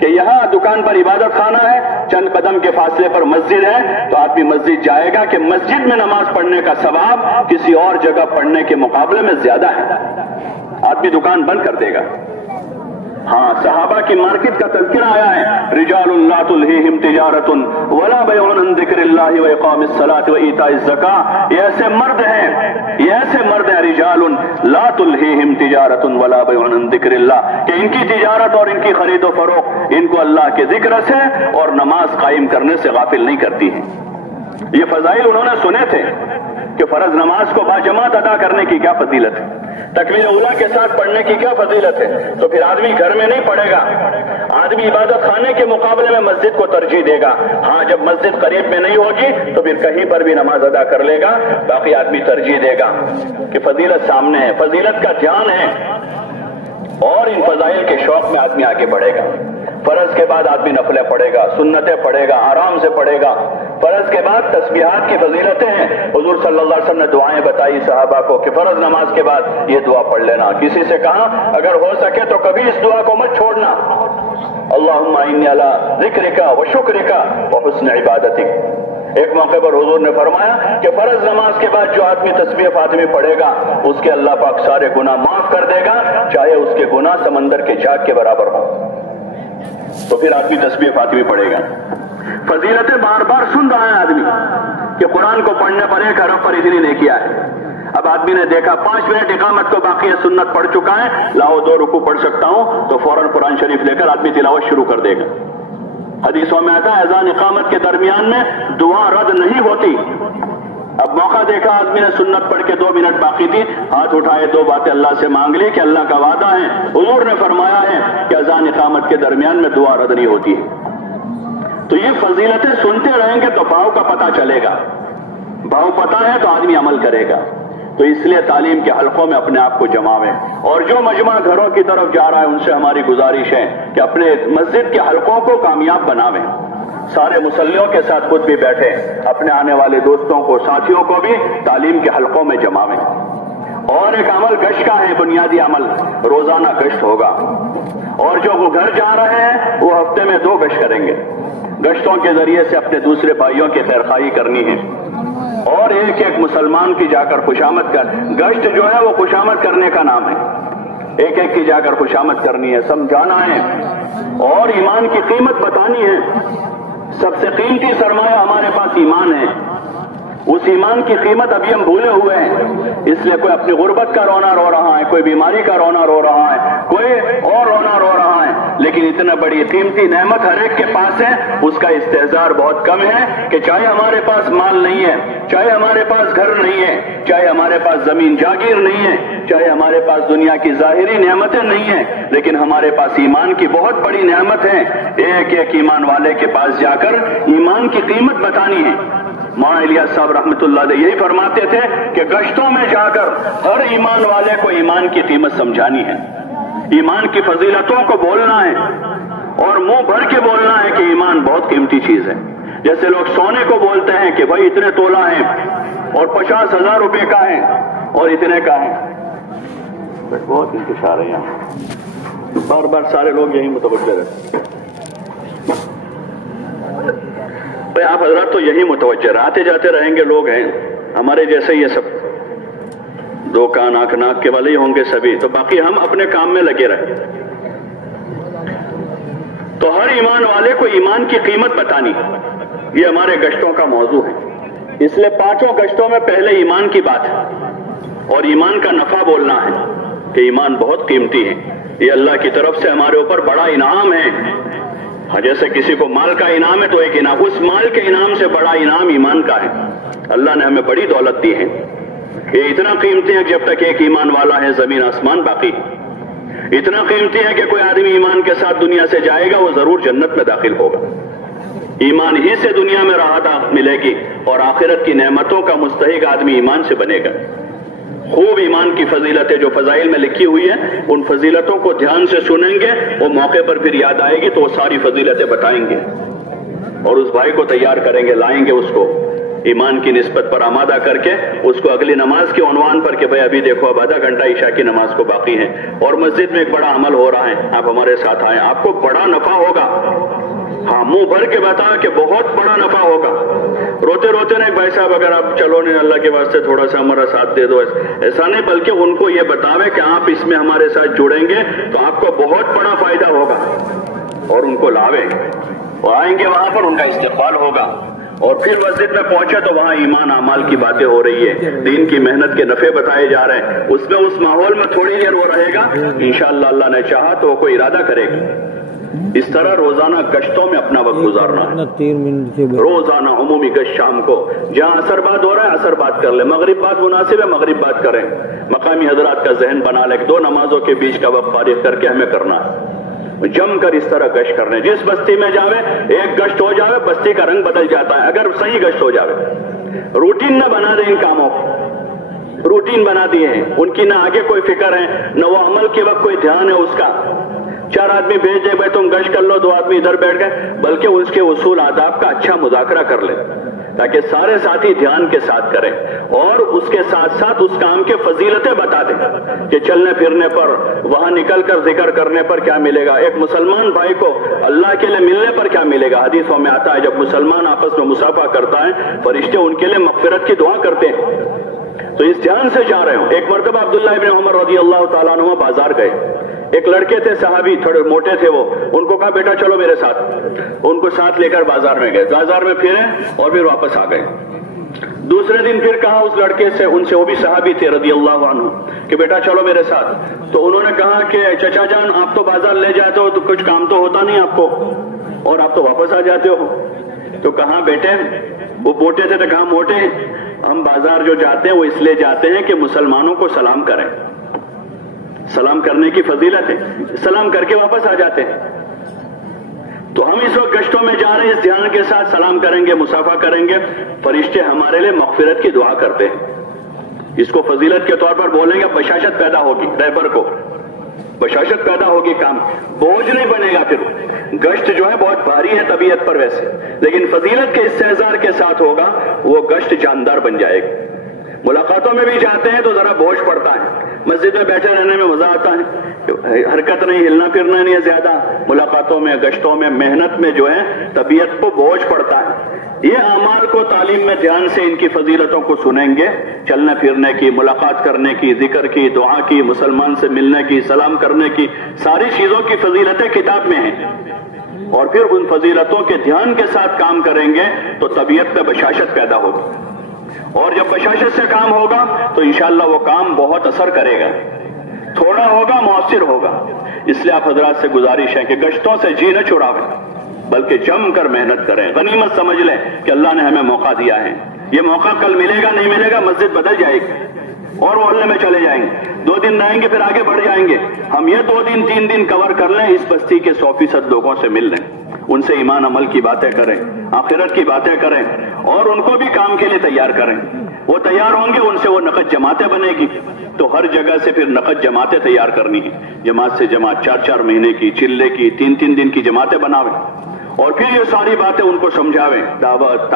کہ یہاں دکان پر عبادت خانہ ہے، چند قدم کے فاصلے پر مسجد ہے، تو آدمی مسجد جائے گا کہ مسجد میں نماز پڑھنے کا ثواب کسی اور جگہ پڑھنے کے مقابلے میں زیادہ ہے، آدمی دکان بند کر دے گا۔ ہاں، صحابہ کی مارکیٹ کا تذکرہ آیا ہے، رجال لا تلہیہم تجارت ولا بیع عن ذکر اللہ واقام الصلاۃ وایتاء الزکاۃ، یہ ایسے مرد ہیں رجال لا تلہیہم تجارت ولا بیع عن ذکر اللہ، کہ ان کی تجارت اور ان کی خرید و فروخت ان کو اللہ کے ذکر سے اور نماز قائم کرنے سے غافل نہیں کرتی ہے۔ یہ فضائل انہوں نے سنے تھے کہ فرض نماز کو باجماعت ادا کرنے کی کیا فضیلت ہے، تکبیر اولیٰ کے ساتھ پڑھنے کی کیا فضیلت ہے، تو پھر آدمی گھر میں نہیں پڑھے گا، آدمی عبادت خانے کے مقابلے میں مسجد کو ترجیح دے گا۔ ہاں، جب مسجد قریب میں نہیں ہوگی تو پھر کہیں پر بھی نماز ادا کر لے گا، باقی آدمی ترجیح دے گا کہ فضیلت سامنے ہے، فضیلت کا دھیان ہے، اور ان فضائل کے شوق میں آدمی آگے بڑھے گا۔ فرض کے بعد آدمی نفلیں پڑھے گا، سنتیں پڑھے گا، آرام سے پڑھے گا۔ فرض کے بعد تسبیحات کی فضیلتیں ہیں، حضور صلی اللہ علیہ وسلم نے دعائیں بتائی صحابہ کو کہ فرض نماز کے بعد یہ دعا پڑھ لینا، کسی سے کہا اگر ہو سکے تو کبھی اس دعا کو مت چھوڑنا، اللہم انی علی ذکرک و شکرک و حسن عبادتک۔ ایک موقع پر حضور نے فرمایا کہ فرض نماز کے بعد جو آدمی تسبیح فاطمی پڑھے گا اس کے اللہ پاک سارے گناہ معاف کر دے گا، چاہے اس کے گناہ سمندر کے جھاگ کے برابر ہوں۔ تو پھر آدمی تسبیح فاطمی پڑھے گا۔ فضیلتیں بار بار سن رہا ہے آدمی کہ قرآن کو پڑھنے پر 1 ارب پر اتنی نیکیاں ہے۔ اب آدمی نے دیکھا 5 منٹ اقامت کو باقی ہے، سنت پڑھ چکا ہے، لاؤ 2 رکوع پڑھ سکتا ہوں، تو فوراً قرآن شریف لے کر آدمی تلاوت شروع کر دے گا۔ حدیثوں میں آتا ہے اذان اقامت کے درمیان میں دعا رد نہیں ہوتی. اب موقع دیکھا آدمی نے سنت پڑھ کے 2 منٹ باقی تھی, ہاتھ اٹھائے 2 باتیں اللہ سے مانگ لی کہ اللہ کا وعدہ ہے, حضور نے فرمایا ہے کہ اذان اقامت کے درمیان میں دعا رد نہیں ہوتی ہے. تو یہ فضیلتیں سنتے رہیں گے تو بھاؤ کا پتہ چلے گا, بھاؤ پتہ ہے تو آدمی عمل کرے گا. تو اس لیے تعلیم کے حلقوں میں اپنے آپ کو جماویں, اور جو مجمع گھروں کی طرف جا رہا ہے ان سے ہماری گزارش ہے کہ اپنے مسجد کے حلقوں کو کامیاب بناویں. سارے مصلیوں کے ساتھ خود بھی بیٹھے, اپنے آنے والے دوستوں کو ساتھیوں کو بھی تعلیم کے حلقوں میں جماویں. اور ایک عمل گشت کا ہے, بنیادی عمل روزانہ گشت ہوگا. اور جو وہ گھر جا رہے ہیں وہ ہفتے میں 2 گشت کریں گے. گشتوں کے ذریعے سے اپنے دوسرے بھائیوں کی خیرخواہی کرنی ہے, اور ایک ایک مسلمان کی جا کر خوشامد کر. گشت جو ہے وہ خوشامد کرنے کا نام ہے, ایک ایک کی جا کر خوشامد کرنی ہے, سمجھانا ہے, اور ایمان کی قیمت بتانی ہے. سب سے قیمتی سرمایہ ہمارے پاس ایمان ہے. اس ایمان کی قیمت ابھی ہم بھولے ہوئے ہیں, اس لیے کوئی اپنی غربت کا رونا رو رہا ہے, کوئی بیماری کا رونا رو رہا ہے, کوئی اور رونا رو رہا ہے. لیکن اتنا بڑی قیمتی نعمت ہر ایک کے پاس ہے, اس کا استحضار بہت کم ہے کہ چاہے ہمارے پاس مال نہیں ہے, چاہے ہمارے پاس گھر نہیں ہے, چاہے ہمارے پاس زمین جاگیر نہیں ہے, چاہے ہمارے پاس دنیا کی ظاہری نعمتیں نہیں ہیں, لیکن ہمارے پاس ایمان کی بہت بڑی نعمت ہے. ایک ایک ایمان والے کے پاس جا کر ایمان کی قیمت بتانی ہے. مولانا الیاس صاحب رحمۃ اللہ علیہ یہی فرماتے تھے کہ گشتوں میں جا کر ہر ایمان والے کو ایمان کی قیمت سمجھانی ہے, ایمان کی فضیلتوں کو بولنا ہے, اور منہ بھر کے بولنا ہے کہ ایمان بہت قیمتی چیز ہے. جیسے لوگ سونے کو بولتے ہیں کہ بھائی اتنے تولہ ہیں اور 50,000 روپے کا ہے اور اتنے کا ہے. بہت انتشار ہے یہاں, بار بار سارے لوگ یہی متوجہ رہتے. آپ حضرات تو یہی متوجہ رہے, آتے جاتے رہیں گے, لوگ ہیں ہمارے جیسے, یہ سب 2 کان آنکھ ناک کے والے ہی ہوں گے سبھی, تو باقی ہم اپنے کام میں لگے رہیں. تو ہر ایمان والے کو ایمان کی قیمت بتانی, یہ ہمارے گشتوں کا موضوع ہے. اس لیے 5 گشتوں میں پہلے ایمان کی بات ہے, اور ایمان کا نفع بولنا ہے کہ ایمان بہت قیمتی ہے, یہ اللہ کی طرف سے ہمارے اوپر بڑا انعام ہے. جیسے کسی کو مال کا انعام ہے تو ایک انعام, اس مال کے انعام سے بڑا انعام ایمان کا ہے. اللہ نے ہمیں بڑی دولت دی ہے, یہ اتنا قیمتی ہے جب تک ایک ایمان والا ہے زمین آسمان باقی. اتنا قیمتی ہے کہ کوئی آدمی ایمان کے ساتھ دنیا سے جائے گا وہ ضرور جنت میں داخل ہوگا. ایمان ہی سے دنیا میں راحت ملے گی, اور آخرت کی نعمتوں کا مستحق آدمی ایمان سے بنے گا. خوب ایمان کی فضیلتیں جو فضائل میں لکھی ہوئی ہیں, ان فضیلتوں کو دھیان سے سنیں گے, وہ موقع پر پھر یاد آئے گی تو وہ ساری فضیلتیں بتائیں گے, اور اس بھائی کو تیار کریں گے, لائیں گے اس کو ایمان کی نسبت پر آمادہ کر کے, اس کو اگلی نماز کے عنوان پر کہ بھائی ابھی دیکھو اب آدھا گھنٹہ عشاء کی نماز کو باقی ہے, اور مسجد میں ایک بڑا عمل ہو رہا ہے, آپ ہمارے ساتھ آئیں, آپ کو بڑا نفع ہوگا. ہاں منہ بھر کے بتا کہ بہت بڑا نفع ہوگا. روتے روتے نہیں بھائی صاحب اگر آپ چلو نہیں اللہ کے واسطے تھوڑا سا ہمارا ساتھ دے دو, ایسا نہیں, بلکہ ان کو یہ بتاوے کہ آپ اس میں ہمارے ساتھ جڑیں گے تو آپ کو بہت بڑا فائدہ ہوگا, اور ان کو لاوے, وہ آئیں گے وہاں پر ان کا استقبال ہوگا, اور پھر مسجد میں پہنچے تو وہاں ایمان اعمال کی باتیں ہو رہی ہے, دین کی محنت کے نفع بتائے جا رہے ہیں. اس میں اس ماحول میں تھوڑی دیر وہ رہے گا, انشاءاللہ اللہ نے چاہا تو وہ کوئی ارادہ کرے گا. اس طرح روزانہ گشتوں میں اپنا وقت گزارنا ہے, روزانہ عمومی گشت شام کو, جہاں عصر بعد ہو رہا ہے عصر بعد کر لیں, مغرب بعد مناسب ہے مغرب بعد کریں, مقامی حضرات کا ذہن بنا لیں 2 نمازوں کے بیچ کا وقت فارغ کر کے ہمیں کرنا ہے, جم کر اس طرح گشت کرنے. جس بستی میں جاوے ایک گشت ہو جاوے, بستی کا رنگ بدل جاتا ہے اگر صحیح گشت ہو جاوے. روٹین نہ بنا دیں ان کاموں کو, روٹین بنا دیے ہیں, ان کی نہ آگے کوئی فکر ہے نہ وہ عمل کے وقت کوئی دھیان ہے اس کا. 4 آدمی بھیج دے بھائی تم گشت کر لو, 2 آدمی ادھر بیٹھ گئے, بلکہ اس کے اصول آداب کا اچھا مذاکرہ کر لیں تاکہ سارے ساتھی دھیان کے ساتھ کریں, اور اس کے ساتھ ساتھ اس کام کے فضیلتیں بتا دیں کہ چلنے پھرنے پر, وہاں نکل کر ذکر کرنے پر کیا ملے گا, ایک مسلمان بھائی کو اللہ کے لیے ملنے پر کیا ملے گا. حدیثوں میں آتا ہے جب مسلمان آپس میں مصافحہ کرتا ہے فرشتے ان کے لیے مغفرت کی دعا کرتے ہیں. تو اس دھیان سے جا رہے ہوں. ایک مرتبہ عبداللہ ابن عمر رضی اللہ تعالیٰ عنہ بازار گئے, ایک لڑکے تھے صحابی, تھوڑے موٹے تھے, وہ ان کو کہا بیٹا چلو میرے ساتھ, ان کو ساتھ لے کر بازار میں گئے, بازار میں پھرے اور پھر واپس آ گئے. دوسرے دن پھر کہا اس لڑکے سے, ان سے, وہ بھی صحابی تھے رضی اللہ عنہ, کہ بیٹا چلو میرے ساتھ. تو انہوں نے کہا کہ چچا جان آپ تو بازار لے جاتے ہو تو کچھ کام تو ہوتا نہیں آپ کو, اور آپ تو واپس آ جاتے ہو. تو کہاں بیٹے وہ موٹے تھے تو کہاں موٹے ہیں. ہم بازار جو جاتے ہیں وہ اس لیے جاتے ہیں کہ مسلمانوں کو سلام کریں. سلام کرنے کی فضیلت ہے, سلام کر کے واپس آ جاتے ہیں. تو ہم اس وقت گشتوں میں جا رہے ہیں, اس دھیان کے ساتھ سلام کریں گے, مصافحہ کریں گے. فرشتے ہمارے لیے مغفرت کی دعا کرتے ہیں. اس کو فضیلت کے طور پر بولیں گے. بشاشت پیدا ہوگی رہبر کو, بشاشت پیدا ہوگی, کام بوجھ نہیں بنے گا. پھر گشت جو ہے بہت بھاری ہے طبیعت پر ویسے, لیکن فضیلت کے استحضار کے ساتھ ہوگا وہ گشت جاندار بن جائے گی. ملاقاتوں میں بھی جاتے ہیں تو ذرا بوجھ پڑتا ہے. مسجد میں بیٹھے رہنے میں مزہ آتا ہے, حرکت نہیں, ہلنا پھرنا نہیں ہے زیادہ. ملاقاتوں میں, گشتوں میں, محنت میں جو ہے طبیعت کو بوجھ پڑتا ہے. یہ اعمال کو تعلیم میں دھیان سے ان کی فضیلتوں کو سنیں گے, چلنے پھرنے کی, ملاقات کرنے کی, ذکر کی, دعا کی, مسلمان سے ملنے کی, سلام کرنے کی, ساری چیزوں کی فضیلتیں کتاب میں ہیں. اور پھر ان فضیلتوں کے دھیان کے ساتھ کام کریں گے تو طبیعت میں بشاشت پیدا ہوگی. اور جب بشاشت سے کام ہوگا تو انشاءاللہ وہ کام بہت اثر کرے گا, تھوڑا ہوگا مؤثر ہوگا. اس لیے آپ حضرات سے گزارش ہے کہ گشتوں سے جی نہ چھڑاویں, بلکہ جم کر محنت کریں. غنیمت سمجھ لیں کہ اللہ نے ہمیں موقع دیا ہے. یہ موقع کل ملے گا نہیں ملے گا, مسجد بدل جائے گی اور محلے میں چلے جائیں گے. 2 دن رہیں گے پھر آگے بڑھ جائیں گے. ہم یہ 2 دن 3 دن کور کر لیں, اس بستی کے 100% لوگوں سے مل لیں, ان سے ایمان عمل کی باتیں کریں, آخرت کی باتیں کریں, اور ان کو بھی کام کے لیے تیار کریں. وہ تیار ہوں گے, ان سے وہ نقد جماعتیں بنے گی. تو ہر جگہ سے پھر نقد جماعتیں تیار کرنی ہے. جماعت سے جماعت 4-4 مہینے کی, چلے کی, 3-3 دن کی جماعتیں بناویں, اور پھر یہ ساری باتیں ان کو سمجھاویں. دعوت